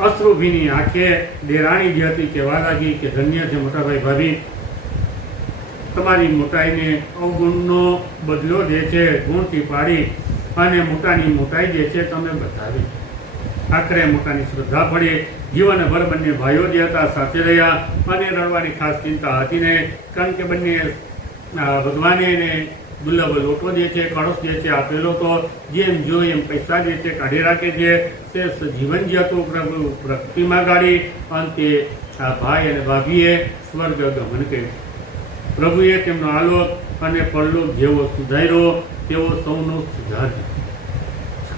અશ્રુભીની આંખે દેરાણી જે હતી કહેવા લાગી કે ધન્ય છે મોટાભાઈ ભાભી, તમારી મોટાઈને અવગુણનો બદલો જે છે ગુણથી પાડી અને મોટાની મોટાઈ જે છે તમે બતાવી. આખરે મોટાની શ્રદ્ધા પડી. જીવનભર બંને ભાઈઓ જે હતા સાથે રહ્યા અને રડવાની ખાસ ચિંતા હતી ને, કારણ કે બંને ભગવાને એને દુર્લભ લોટો જે છે કળશ જે છે આપેલો તો જેમ જોઈ એમ પૈસા જે છે કાઢી રાખે છે. શેષ જીવન જે હતું પ્રકૃતિમાં ગાડી અંતે આ ભાઈ અને ભાભીએ સ્વર્ગ ગમન કર્યું. પ્રભુએ તેમનો આલોક અને પરલોક જેવો સુધાર્યો તેવો સૌનો સુધાર્યો.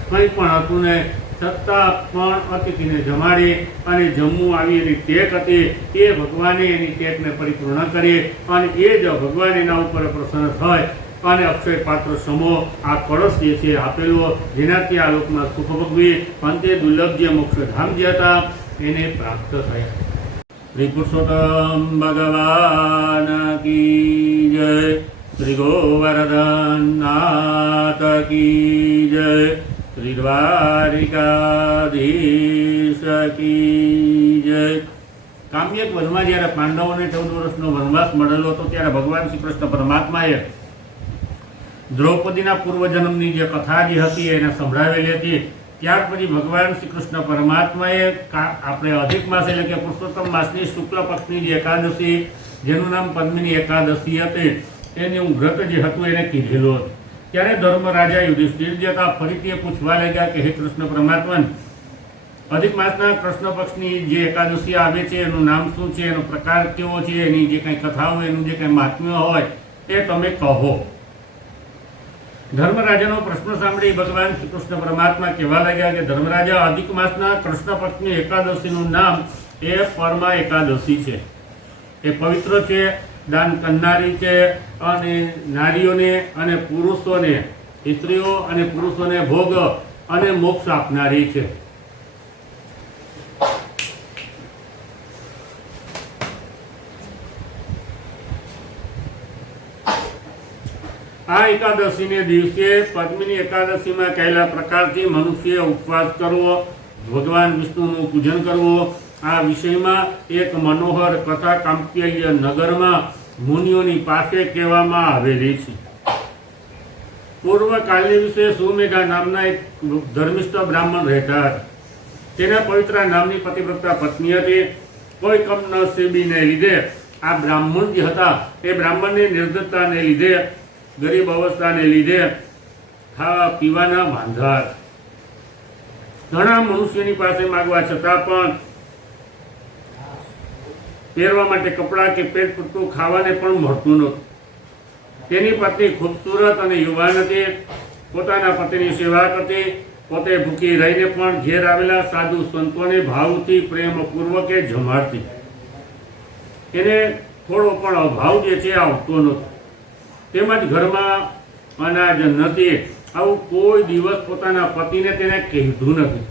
કંઈ પણ હતું ને છતાં પણ અતિથિને જમાડી અને જમવું આવી એની ટેક હતી. એ ભગવાને એની ટેકને પરિપૂર્ણ કરી અને એ જ ભગવાન એના ઉપર પ્રસન્ન થાય અને અક્ષય પાત્ર સમો આ કળશ જે છે આપેલો, જેનાથી આ લોકમાં સુખ ભોગવી અંતે દુર્લભ જે મોક્ષધામ જે હતા એને પ્રાપ્ત થયા. શ્રી પુરુષોત્તમ ભગવાન કી જય. શ્રી ગોવર્ધનનાથ કી જય. શ્રી દ્વારિકાધીશ કી જય. કામ્યક વનમાં જ્યારે પાંડવોને 14 વર્ષનો વનવાસ મળેલો હતો ત્યારે ભગવાન શ્રી કૃષ્ણ પરમાત્માએ દ્રૌપદીના પૂર્વજન્મની જે કથા જે હતી એને સંભળાવેલી હતી. ત્યાર પછી ભગવાન શ્રી કૃષ્ણ પરમાત્માએ આપણે અધિક માસ એટલે કે પુરુષોત્તમ માસની શુક્લ પક્ષની જે એકાદશી જેનું નામ પદ્મિની એકાદશી હતી એનું વ્રત જે હતું એને કીધેલું હતું. ત્યારે ધર્મરાજા યુધિષ્ઠિર જે હતા ફરીથી પૂછવા લાગ્યા કે હે કૃષ્ણ પરમાત્મા, અધિક માસના કૃષ્ણ પક્ષની જે એકાદશી આવે છે એનું નામ શું છે, એનો પ્રકાર કેવો છે, એની જે કંઈ કથા હોય એનું જે કંઈ મહાત્મ્ય હોય એ તમે કહો. ધર્મરાજાનો પ્રશ્ન સાંભળી ભગવાન શ્રી કૃષ્ણ પરમાત્મા કહેવા લાગ્યા કે ધર્મરાજા, અધિક માસના કૃષ્ણ પક્ષની એકાદશીનું નામ એ પરમા એકાદશી છે. એ પવિત્ર છે, દાન કરનારી છે અને નારીઓને અને પુરુષોને, સ્ત્રીઓ અને પુરુષોને ભોગ અને મોક્ષ આપનારી છે. આ એકાદશીને દિવસે પદ્મિની એકાદશીમાં કહેલા પ્રકારથી મનુષ્ય ઉપવાસ કરવો, ભગવાન વિષ્ણુનું પૂજન કરવું. આ વિષયમાં એક મનોહર કથા કાંપ્ય નગરમાં મુનિઓની પાસે કહેવામાં આવેલી છે. પૂર્વકાળની વિશે સુમેઘા નામના એક ધર્મિષ્ઠ બ્રાહ્મણ રહેતા હતા. તેના પવિત્ર નામની પતિવ્રતા પત્ની હતી. કોઈ કમનસીબીને લીધે આ બ્રાહ્મણ જે હતા એ બ્રાહ્મણની નિર્ધનતાને લીધે, ગરીબ અવસ્થાને લીધે ખાવા પીવાના વાંધા. ઘણા મનુષ્યની પાસે માગવા છતાં પણ પહેરવા માટે કપડાં કે પેટ પૂરતું ખાવાને પણ મળતું નહોતું. તેની પત્ની ખૂબસૂરત અને યુવાન હતી. પોતાના પતિની સેવા કરતી. પોતે ભૂખી રહીને પણ ઘેર આવેલા સાધુ સંતોને ભાવથી પ્રેમપૂર્વકે જમાડતી. એને થોડો પણ અભાવ જે છે આવતો નહોતો. તેમજ ઘરમાં અનાજ નથી આવું કોઈ દિવસ પોતાના પતિને તેને કીધું નથી.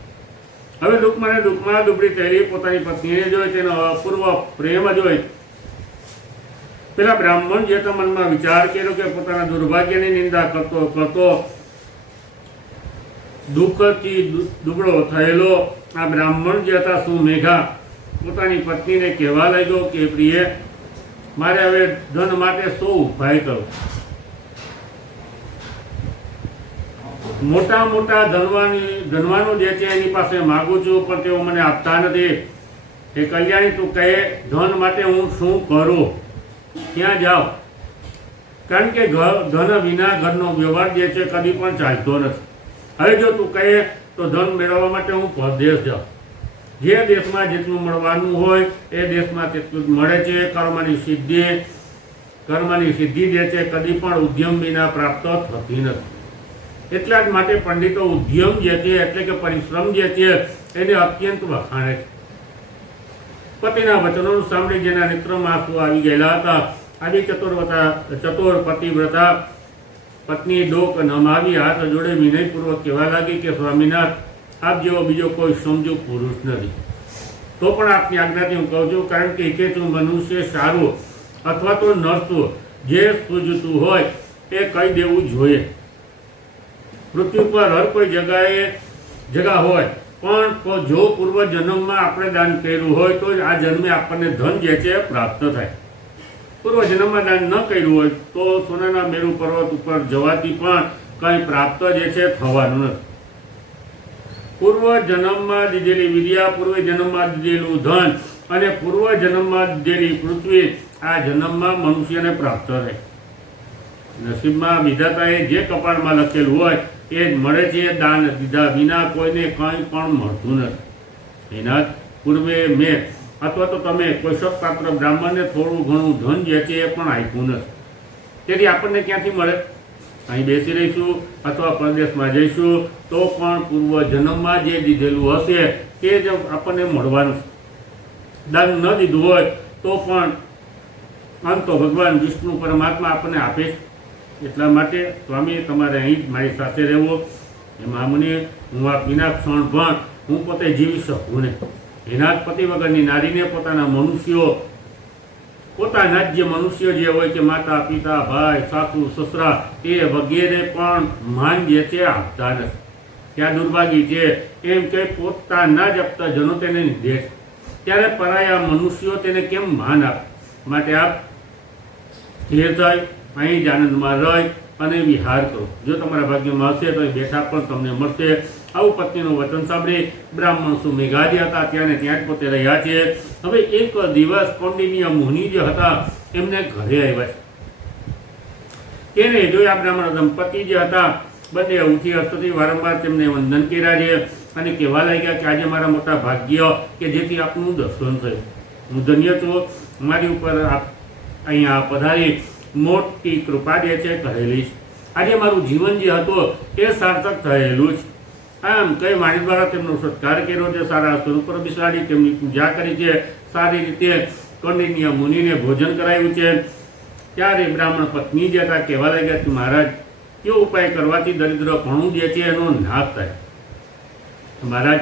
હવે દુઃખમાં દુબળી થયેલી પોતાની પત્નીને જોઈ, તેનો અપૂર્વ પ્રેમ જોઈ પેલા બ્રાહ્મણ જે તો મનમાં વિચાર કર્યો કે પોતાના દુર્ભાગ્યની નિંદા કરતો દુઃખથી દુબળો થયેલો આ બ્રાહ્મણ જે હતા સુમેઘા પોતાની પત્નીને કહેવા લાગ્યો કે પ્રિય, મારે હવે ધન માટે શું ઉપાય કરો? મોટા ધનવાનો જે છે એની પાસે માગું છું, પણ તેઓ મને આપતા નથી. એ કલ્યાણી, તું કહે ધન માટે હું શું કરું, ક્યાં જાઉં? કારણ કે ધન વિના ઘરનો વ્યવહાર જે છે કદી પણ ચાલતો નથી. હવે જો તું કહે તો ધન મેળવવા માટે હું પરદેશ જાઉં. જે દેશમાં જેટલું મળવાનું હોય એ દેશમાં તેટલું જ મળે છે. કર્મની સિદ્ધિ જે છે કદી પણ ઉદ્યમ વિના પ્રાપ્ત થતી નથી. એટલા જ માટે પંડિતો ઉદ્યમ જે છે એટલે કે પરિશ્રમ જે છે એને અત્યંત વખાણે છે. પતિના વચનોનું સાંભળી જેના નેત્રમાં આંસુ આવી ગયેલા હતા, આવી ચતુર પતિવ્રતા પત્ની ડોક નમાવી હાથ જોડે વિનયપૂર્વક કહેવા લાગી કે સ્વામિનાથ, આપ જેવો બીજો કોઈ સમજુ પુરુષ નથી. તો પણ આપની આજ્ઞાથી હું કહું છું, કારણ કે એકેતું મનુષ્ય સારું અથવા તો નરસું જે સૂઝતું હોય એ કહી દેવું જોઈએ. પૃથ્વી પર હર કોઈ જગા હોય, પણ જો પૂર્વ જન્મમાં આપણે દાન કર્યું હોય તો જ આ જન્મે આપણને ધન જે છે પ્રાપ્ત થાય. પૂર્વ જન્મમાં દાન ન કર્યું હોય તો સોનાના મેરુ પર્વત ઉપર જવાથી પણ કંઈ પ્રાપ્ત જે છે થવાનું નથી. પૂર્વ જન્મમાં દીધેલી વિદ્યા, પૂર્વ જન્મમાં દીધેલું ધન અને પૂર્વ જન્મમાં દીધેલી પૃથ્વી આ જન્મમાં મનુષ્યને પ્રાપ્ત થાય. નસીબમાં વિધાતાએ જે કપાળમાં લખેલું હોય એ જ મળે છે. દાન દીધા વિના કોઈને કંઈ પણ મળતું નથી. એના પૂર્વે મેં અથવા તો તમે કોઈ સત્પાત્ર બ્રાહ્મણને થોડું ઘણું ધન જે છે એ પણ આપ્યું નથી. તેથી આપણને ક્યાંથી મળે? અહીં બેસી રહીશું અથવા પરદેશમાં જઈશું તો પણ પૂર્વ જન્મમાં જે દીધેલું હશે તે જ આપણને મળવાનું છે. દાન ન દીધું હોય તો પણ અંતો ભગવાન વિષ્ણુ પરમાત્મા આપણને આપે છે. એટલા માટે સ્વામી, તમારે અહીં જ મારી સાથે રહેવું. એમાં મને હું આ વિના ક્ષણ પણ હું પોતે જીવી શકું ને. એના જ પતિ વગરની નારીને પોતાના જ જે મનુષ્ય જે હોય કે માતા પિતા ભાઈ સાસુ સસરા એ વગેરે પણ માન જે છે આપતા નથી. ત્યાં દુર્ભાગી છે એમ કે પોતાના જ આપતાજનો તેને નિર્દેશ, ત્યારે પરાયા મનુષ્યો તેને કેમ માન આપે? માટે આપ સ્થિર થાય, અહીં જ આનંદમાં રહી અને વિહાર કરો. જો તમારા ભાગ્યમાં હશે તો એ બેઠા પણ તમને મળશે. આવું પત્નીનું વચન સાંભળી બ્રાહ્મણ સુમેઘાજી હતા ત્યાં જ પોતે રહ્યા છે. હવે એક દિવસ કૌંડિન્ય મુનિ જે હતા એમને ઘરે આવ્યા છે. તેને જોઈ આ બ્રાહ્મણ દંપતી જે હતા બંને ઉઠી હસ્તથી વારંવાર તેમને વંદન કર્યા છે અને કહેવા લાગ્યા કે આજે મારા મોટા ભાગ્ય કે જેથી આપનું દર્શન થયું. હું ધન્ય છું, મારી ઉપર આપ અહીંયા પધારી મોટી કૃપા જે છે કરેલી છે. આજે મારું જીવન જે હતું એ સાર્થક થયેલું છે. આમ કઈ વાણી દ્વારા તેમનો સત્કાર કર્યો છે, સારા સ્વરૂપ પર બેસાડી તેમની પૂજા કરી છે, સારી રીતે કૌંડિન્ય મુનિને ભોજન કરાવ્યું છે. ત્યારે બ્રાહ્મણ પત્ની જે હતા કહેવા લાગ્યા કે મહારાજ, કેવો ઉપાય કરવાથી દરિદ્રપણું જે છે એનો નાશ થાય? મહારાજ,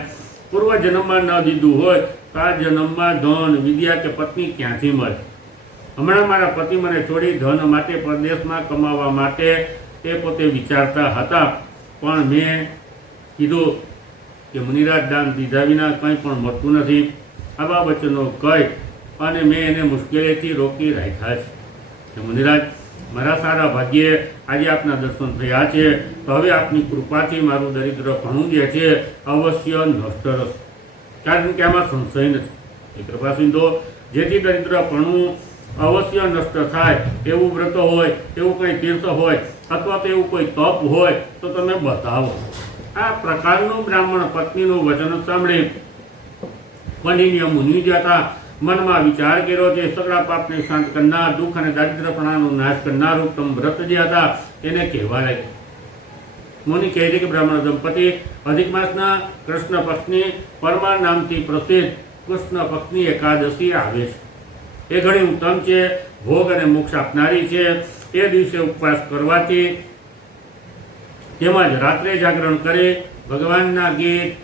પૂર્વ જન્મમાં ન દીધું હોય તો આ જન્મમાં ધન વિદ્યા કે પત્ની ક્યાંથી મળે? હમણાં મારા પતિ મને છોડી ધન માટે પરદેશમાં કમાવા માટે તે પોતે વિચારતા હતા, પણ મેં કીધું કે મુનિરાજ, દાન દીધા વિના કંઈ પણ મળતું નથી. આવા વચનો કહી અને મેં એને મુશ્કેલીથી રોકી રાખ્યા છે. મુનિરાજ, મારા સારા ભાગ્યે આજે આપના દર્શન થયા છે, તો હવે આપની કૃપાથી મારું દરિદ્રપણું જે છે અવશ્ય નષ્ટ રહેશે. કારણ કે આમાં સંશય નથી. એ કૃપા સિંધો, જેથી દરિદ્રપણું અવશ્ય નષ્ટ થાય એવું વ્રત હોય, એવું કંઈ તીર્થ હોય અથવા તો એવું કોઈ તપ હોય તો તમે બતાવો. આ પ્રકારનું બ્રાહ્મણ પત્નીનું વચન સાંભળી કૌંડિન્ય મુનિ જે હતા મનમાં વિચાર કર્યો છે. સગળા પાપને શાંત કરનાર, દુઃખ અને દારિદ્રપણાનો નાશ કરનાર ઉત્તમ વ્રત જે હતા એને કહેવા લાગ્યા. મુનિ કહે છે કે બ્રાહ્મણ દંપતી અધિક માસના કૃષ્ણ પક્ષની પરમા નામથી પ્રસિદ્ધ કૃષ્ણ પક્ષની એકાદશી આવે છે. એ ઘણી ઉત્તમ છે, ભોગ અને મોક્ષ આપનારી છે. એ દિવસે ઉપવાસ કરવાથી તેમજ રાત્રે જાગરણ કરી ભગવાનના ગીત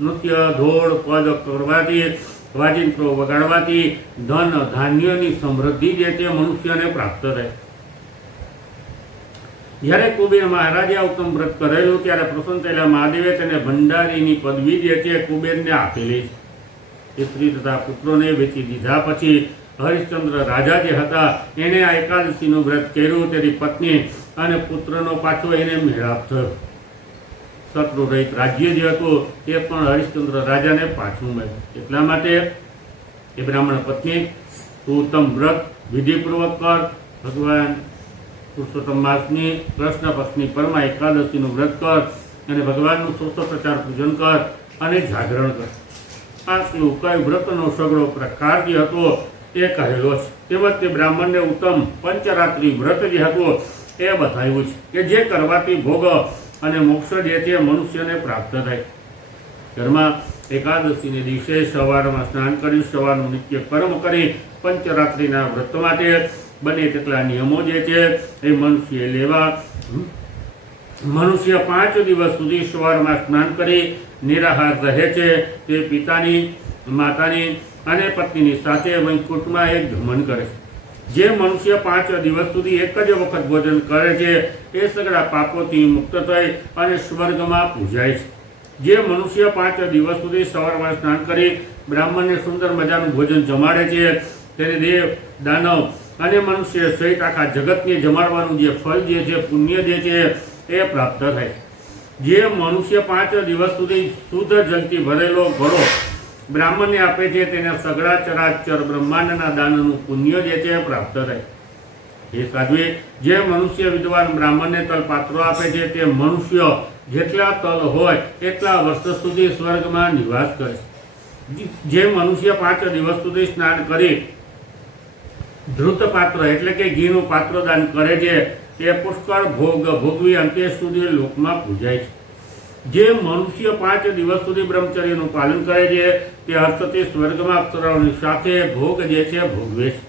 નૃત્ય ધોળ પદ કરવાથી વાજિંત્રો વગાડવાથી ધન ધાન્યની સમૃદ્ધિ જે તે મનુષ્યને પ્રાપ્ત થાય. જ્યારે કુબેર મહારાજે ઉત્તમ વ્રત કરેલું ત્યારે પ્રસન્ન થયેલા મહાદેવે તેને ભંડારીની પદવી જે છે કુબેરને આપેલી છે. સ્ત્રી તથા પુત્રોને વેચી દીધા પછી હરિશ્ચંદ્ર રાજા જે હતા એને આ એકાદશીનું વ્રત કર્યું. તેની પત્ની અને પુત્રનો પાછો એને મેળાપ થયો. શત્રુ રહિત રાજ્ય જે હતું તે પણ હરિશ્ચંદ્ર રાજાને પાછું મળ્યું. એટલા માટે એ બ્રાહ્મણ પત્ની તું ઉત્તમ વ્રત વિધિપૂર્વક કર. ભગવાન પુરુષોત્તમ માસની કૃષ્ણ પક્ષની પરમાં એકાદશીનું વ્રત કર અને ભગવાનનું ષોડશોપચાર પૂજન કર અને જાગરણ કર. આટલું કઈ વ્રતનો સગળો પ્રકાર જે હતો એ કહેલો છે. તેમજ તે બ્રાહ્મણને ઉત્તમ પંચરાત્રિ વ્રત જે હતું એ બતાવ્યું છે કે જે કરવાથી ભોગ અને મોક્ષ જે છે મનુષ્યને પ્રાપ્ત થાય. ઘરમાં એકાદશીને દિવસે સવારમાં સ્નાન કરી સવારનું નિત્ય કર્મ કરી પંચરાત્રિના વ્રત માટે બને તેટલા નિયમો જે છે એ મનુષ્ય લેવા. મનુષ્ય 5 દિવસ સુધી સવારમાં સ્નાન કરી નિરાહાર રહે છે. તે પિતાની માતાની અને પત્નીની સાથે વૈકુંઠમાં એક ગમન કરે છે. જે મનુષ્ય 5 દિવસ સુધી એક જ વખત ભોજન કરે છે એ સગળા પાપોથી મુક્ત થઈ અને સ્વર્ગમાં પૂજાય છે. જે મનુષ્ય 5 દિવસ સુધી સવારમાં સ્નાન કરી બ્રાહ્મણને સુંદર મજાનું ભોજન જમાડે છે તેને દેવ દાનવ અને મનુષ્ય સહિત આખા જગતને જમાડવાનું જે ફળ જે છે પુણ્ય જે છે એ પ્રાપ્ત થાય. જે મનુષ્ય 5 દિવસ સુધી શુદ્ધ જલથી ભરેલો ઘડો બ્રાહ્મણને આપે છે તેને સગળા ચરાચર બ્રહ્માંડના દાનનું પુણ્ય જે છે પ્રાપ્ત થાય. એ સાધ્વી જે મનુષ્ય વિદ્વાન બ્રાહ્મણને તલપાત્રો આપે છે તે મનુષ્ય જેટલા તલ હોય એટલા વર્ષ સુધી સ્વર્ગમાં નિવાસ કરે છે. જે મનુષ્ય 5 દિવસ સુધી સ્નાન કરી ધૃત પાત્ર એટલે કે ઘીનું પાત્ર દાન કરે છે તે પુષ્કળ ભોગ ભોગવી અંતે સુધી લોકમાં પૂજાય છે. જે મનુષ્ય 5 દિવસ સુધી બ્રહ્મચર્યનું પાલન કરે છે તે અર્થથી સ્વર્ગમાં અપ્સરાઓની સાથે ભોગ જે છે ભોગવે છે.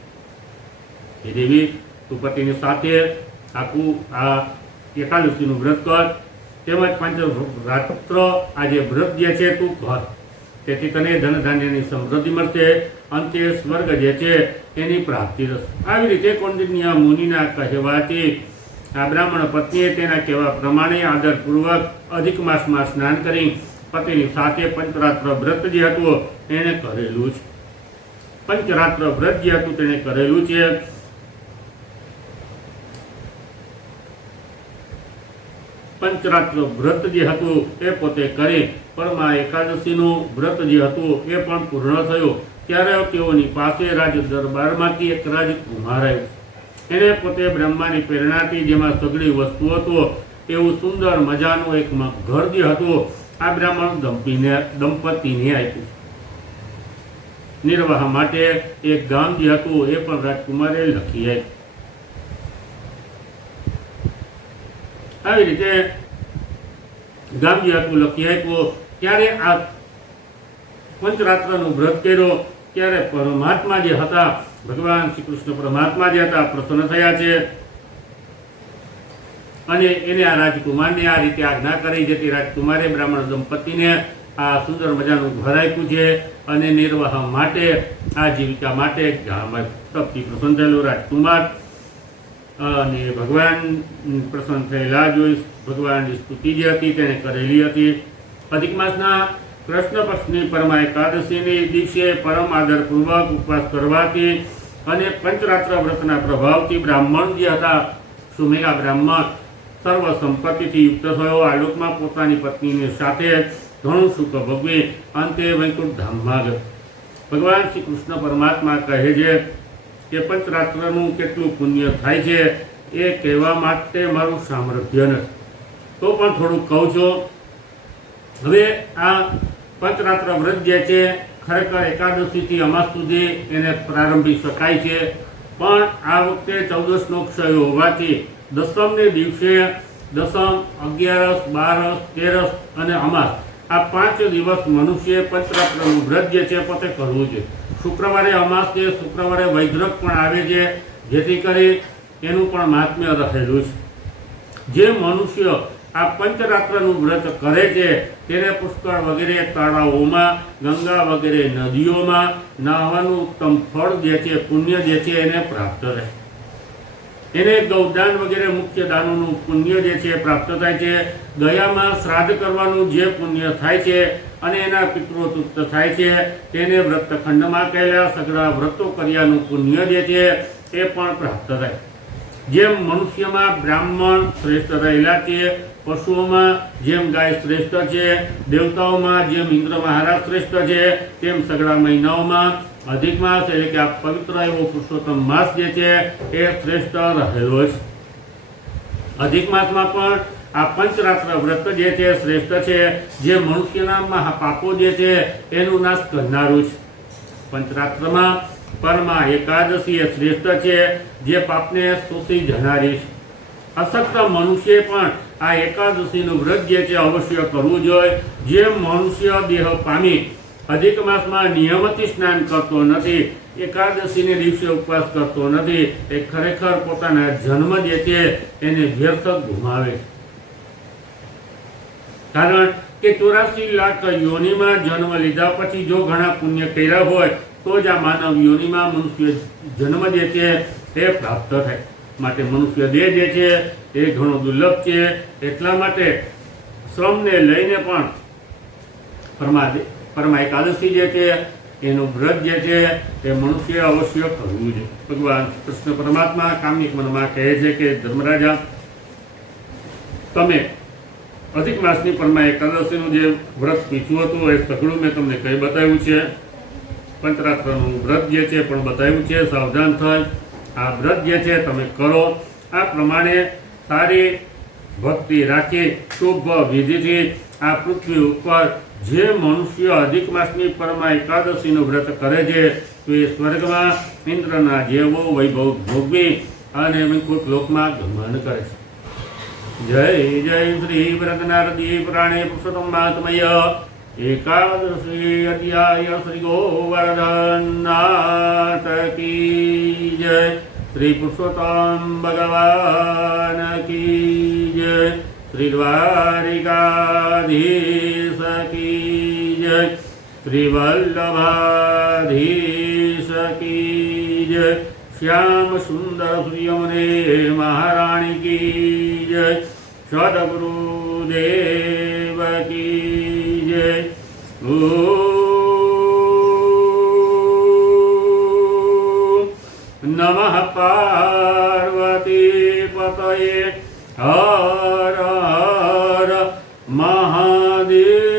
એ દેવી તું પતિની સાથે આખું આ એકાદશીનું વ્રત કર તેમજ પંચરાત્ર આ જે વ્રત જે છે તું કર. તેથી તને ધન ધાન્યની સમૃદ્ધિ મળશે અંતે સ્વર્ગ જે છે એની પ્રાપ્તિ થશે. આવી રીતે કૌંડિન્ય મુનિના કહેવાથી આ બ્રાહ્મણ પત્નીએ તેના કહેવા પ્રમાણે આદરપૂર્વક અધિક માસમાં સ્નાન કરી પતિની સાથે પંચરાત્ર વ્રત જે હતું એને કરેલું છે. પંચરાત્ર વ્રત જે હતું તેને કરેલું છે. પંચરાત્ર વ્રત જે હતું એ પોતે કરી પરમાં એકાદશીનું વ્રત જે હતું એ પણ પૂર્ણ થયું. ત્યારે તેઓની પાસે રાજ દરબારમાંથી એક રાજકુમાર આવ્યો. એને પોતે બ્રહ્માની પ્રેરણાથી જેમાં સઘળી વસ્તુ હતું એવું સુંદર મજાનું એક ઘર જે હતું આ બ્રાહ્મણ દંપતીને આપ્યું. નિર્વાહ માટે એક ગામ જે હતું એ પણ રાજકુમારે લખી આપ્યું. આવી રીતે ગામ જે હતું લખી આપ્યું. ત્યારે આ પંચરાત્રનું વ્રત કર્યો ત્યારે પરમાત્મા જે હતા ભગવાન શ્રી કૃષ્ણ પરમાત્મા જે હતા પ્રસન્ન થયા છે અને એને આ રાજકુમારને આ રીતે આજ્ઞા કરી જેથી રાજકુમારે બ્રાહ્મણ દંપતીને આ સુંદર મજાનું ઘર આપ્યું છે અને નિર્વાહ માટે આજીવિકા માટે ગામ તપથી પ્રસન્ન થયેલો રાજકુમાર અને ભગવાન પ્રસન્ન થયેલા જોઈ ભગવાનની સ્તુતિ જે હતી તેને કરેલી હતી. અધિક માસના કૃષ્ણ પક્ષની પરમા એકાદશીની દિવસે પરમ આદરપૂર્વક ઉપવાસ કરવાથી અને પંચરાત્ર વ્રતના પ્રભાવથી બ્રાહ્મણ જે હતા સુમેરા બ્રાહ્મણ સર્વ સંપત્તિથી યુક્ત થયો. આલોકમાં પોતાની પત્નીની સાથે ઘણું સુખ ભોગવી અંતે વૈકુંઠ ધામમાં ગયો. ભગવાન શ્રી કૃષ્ણ પરમાત્મા કહે છે કે પંચરાત્રનું કેટલું પુણ્ય થાય છે એ કહેવા માટે મારું સામર્થ્ય નથી, તો પણ થોડુંક કહું છું. હવે આ પંચરાત્ર વ્રત જે છે ખરેખર એકાદશીથી અમાસ સુધી એને પ્રારંભી શકાય છે, પણ આ વખતે 14નો ક્ષય હોવાથી દસમને દિવસે દસમ, 11, 12, 13 અને અમાસ આ 5 દિવસ મનુષ્ય પંચરાત્રનું વ્રત જે છે પોતે કરવું છે. શુક્રવારે અમાસ છે, શુક્રવારે વૈદ્રક પણ આવે છે, જેથી કરી એનું પણ મહાત્મ્ય રહેલું છે. જે મનુષ્ય આ પંચરાત્રનું વ્રત કરે છે તેને પુષ્કળ વગેરે તળાવોમાં, ગંગા વગેરે નદીઓમાં નાહવાનું ઉત્તમ ફળ જે છે, પુણ્ય જે છે એને પ્રાપ્ત થાય. એને ગૌદાન વગેરે મુખ્ય દાનોનું પુણ્ય જે છે પ્રાપ્ત થાય છે. દયામાં શ્રાદ્ધ કરવાનું જે પુણ્ય થાય છે અને એના પિતૃ તૃપ્ત થાય છે તેને વ્રતખંડમાં કહેલા સઘળા વ્રતો કર્યાનું પુણ્ય જે છે એ પણ પ્રાપ્ત થાય. જેમ મનુષ્યમાં બ્રાહ્મણ શ્રેષ્ઠ રહેલા છે, પશુઓમાં જેમ ગાય શ્રેષ્ઠ છે, દેવતાઓમાં જેમ ઇન્દ્ર મહારાજ શ્રેષ્ઠ છે, તેમ સઘળા મહિનાઓમાં અધિક માસ એટલે કે આ પવિત્ર એવો પુરુષોત્તમ માસ જે છે એ શ્રેષ્ઠ રહેલો છે. અધિક માસમાં પણ આ પંચરાત્ર વ્રત જે છે શ્રેષ્ઠ છે, જે મનુષ્યના પાપો જે છે એનું નાશ કરનારું છે. પંચરાત્રમાં પરમાં એકાદશી એ શ્રેષ્ઠ છે, જે પાપને શોષી જનારી છે. અશક્ત મનુષ્ય પણ આ એકાદશીનું વ્રત જે છે અવશ્ય કરવું જોઈએ. જે મનુષ્ય દેહ પામી અધિક માસમાં નિયમિત સ્નાન કરતો નથી, એકાદશીને દિવસે ઉપવાસ કરતો નથી, એ ખરેખર પોતાના જન્મ જે છે એને વ્યર્થ ગુમાવે છે. કારણ કે 84 લાખ યોનિમાં જન્મ લીધા પછી જો ઘણા પુણ્ય કર્યા હોય તો જ આ માનવ યોનિમાં મનુષ્ય જન્મ જે છે એ પ્રાપ્ત થાય. માટે મનુષ્ય દેહ જે છે એ ઘણો દુર્લભ છે. એટલા માટે શ્રમને લઈને પણ પरमा એકાદશી જે છે એનું વ્રત જે છે એ મનુષ્ય અવશ્ય કરવું છે. ભગવાન કૃષ્ણ પરમાત્મા કામનિક મનમાં કહે છે કે ધર્મરાજા, તમે અધિક માસની પરમાં એકાદશીનું જે વ્રત પીછું હતું એ સઘળું મેં તમને કહી બતાવ્યું છે. પંચરાત્રનું વ્રત જે છે પણ બતાવ્યું છે. સાવધાન થાય, આ વ્રત જે છે તમે કરો. આ પ્રમાણે સારી ભક્તિ રાખી શુભ વિધિથી આ પૃથ્વી ઉપર જે મનુષ્ય અધિક માસની પરમાં એકાદશીનું વ્રત કરે છે તો એ સ્વર્ગમાં ઇન્દ્રના જેવો વૈભવ ભોગવી અને વૈકુંઠ લોકમાં ગમન કરે છે. જય જય શ્રી વ્રતનારદી પુરાણે પુરુષોત્તમ મહાત્મય એકાદશી અધ્યાય શ્રી ગોવર્ધનનાથ કી જય. શ્રી પુરુષોત્તમ ભગવાન કી જય. શ્રી દ્વારિકાધીશ કી જય. શ્રી વલ્લભાધીશ કી જય. શ્યામ સુંદર પ્રિયમને મહારાણી કી જય. સદગુરુદેવ કી જય. નમઃ પાર્વતી પતયે હર હર મહાદેવ.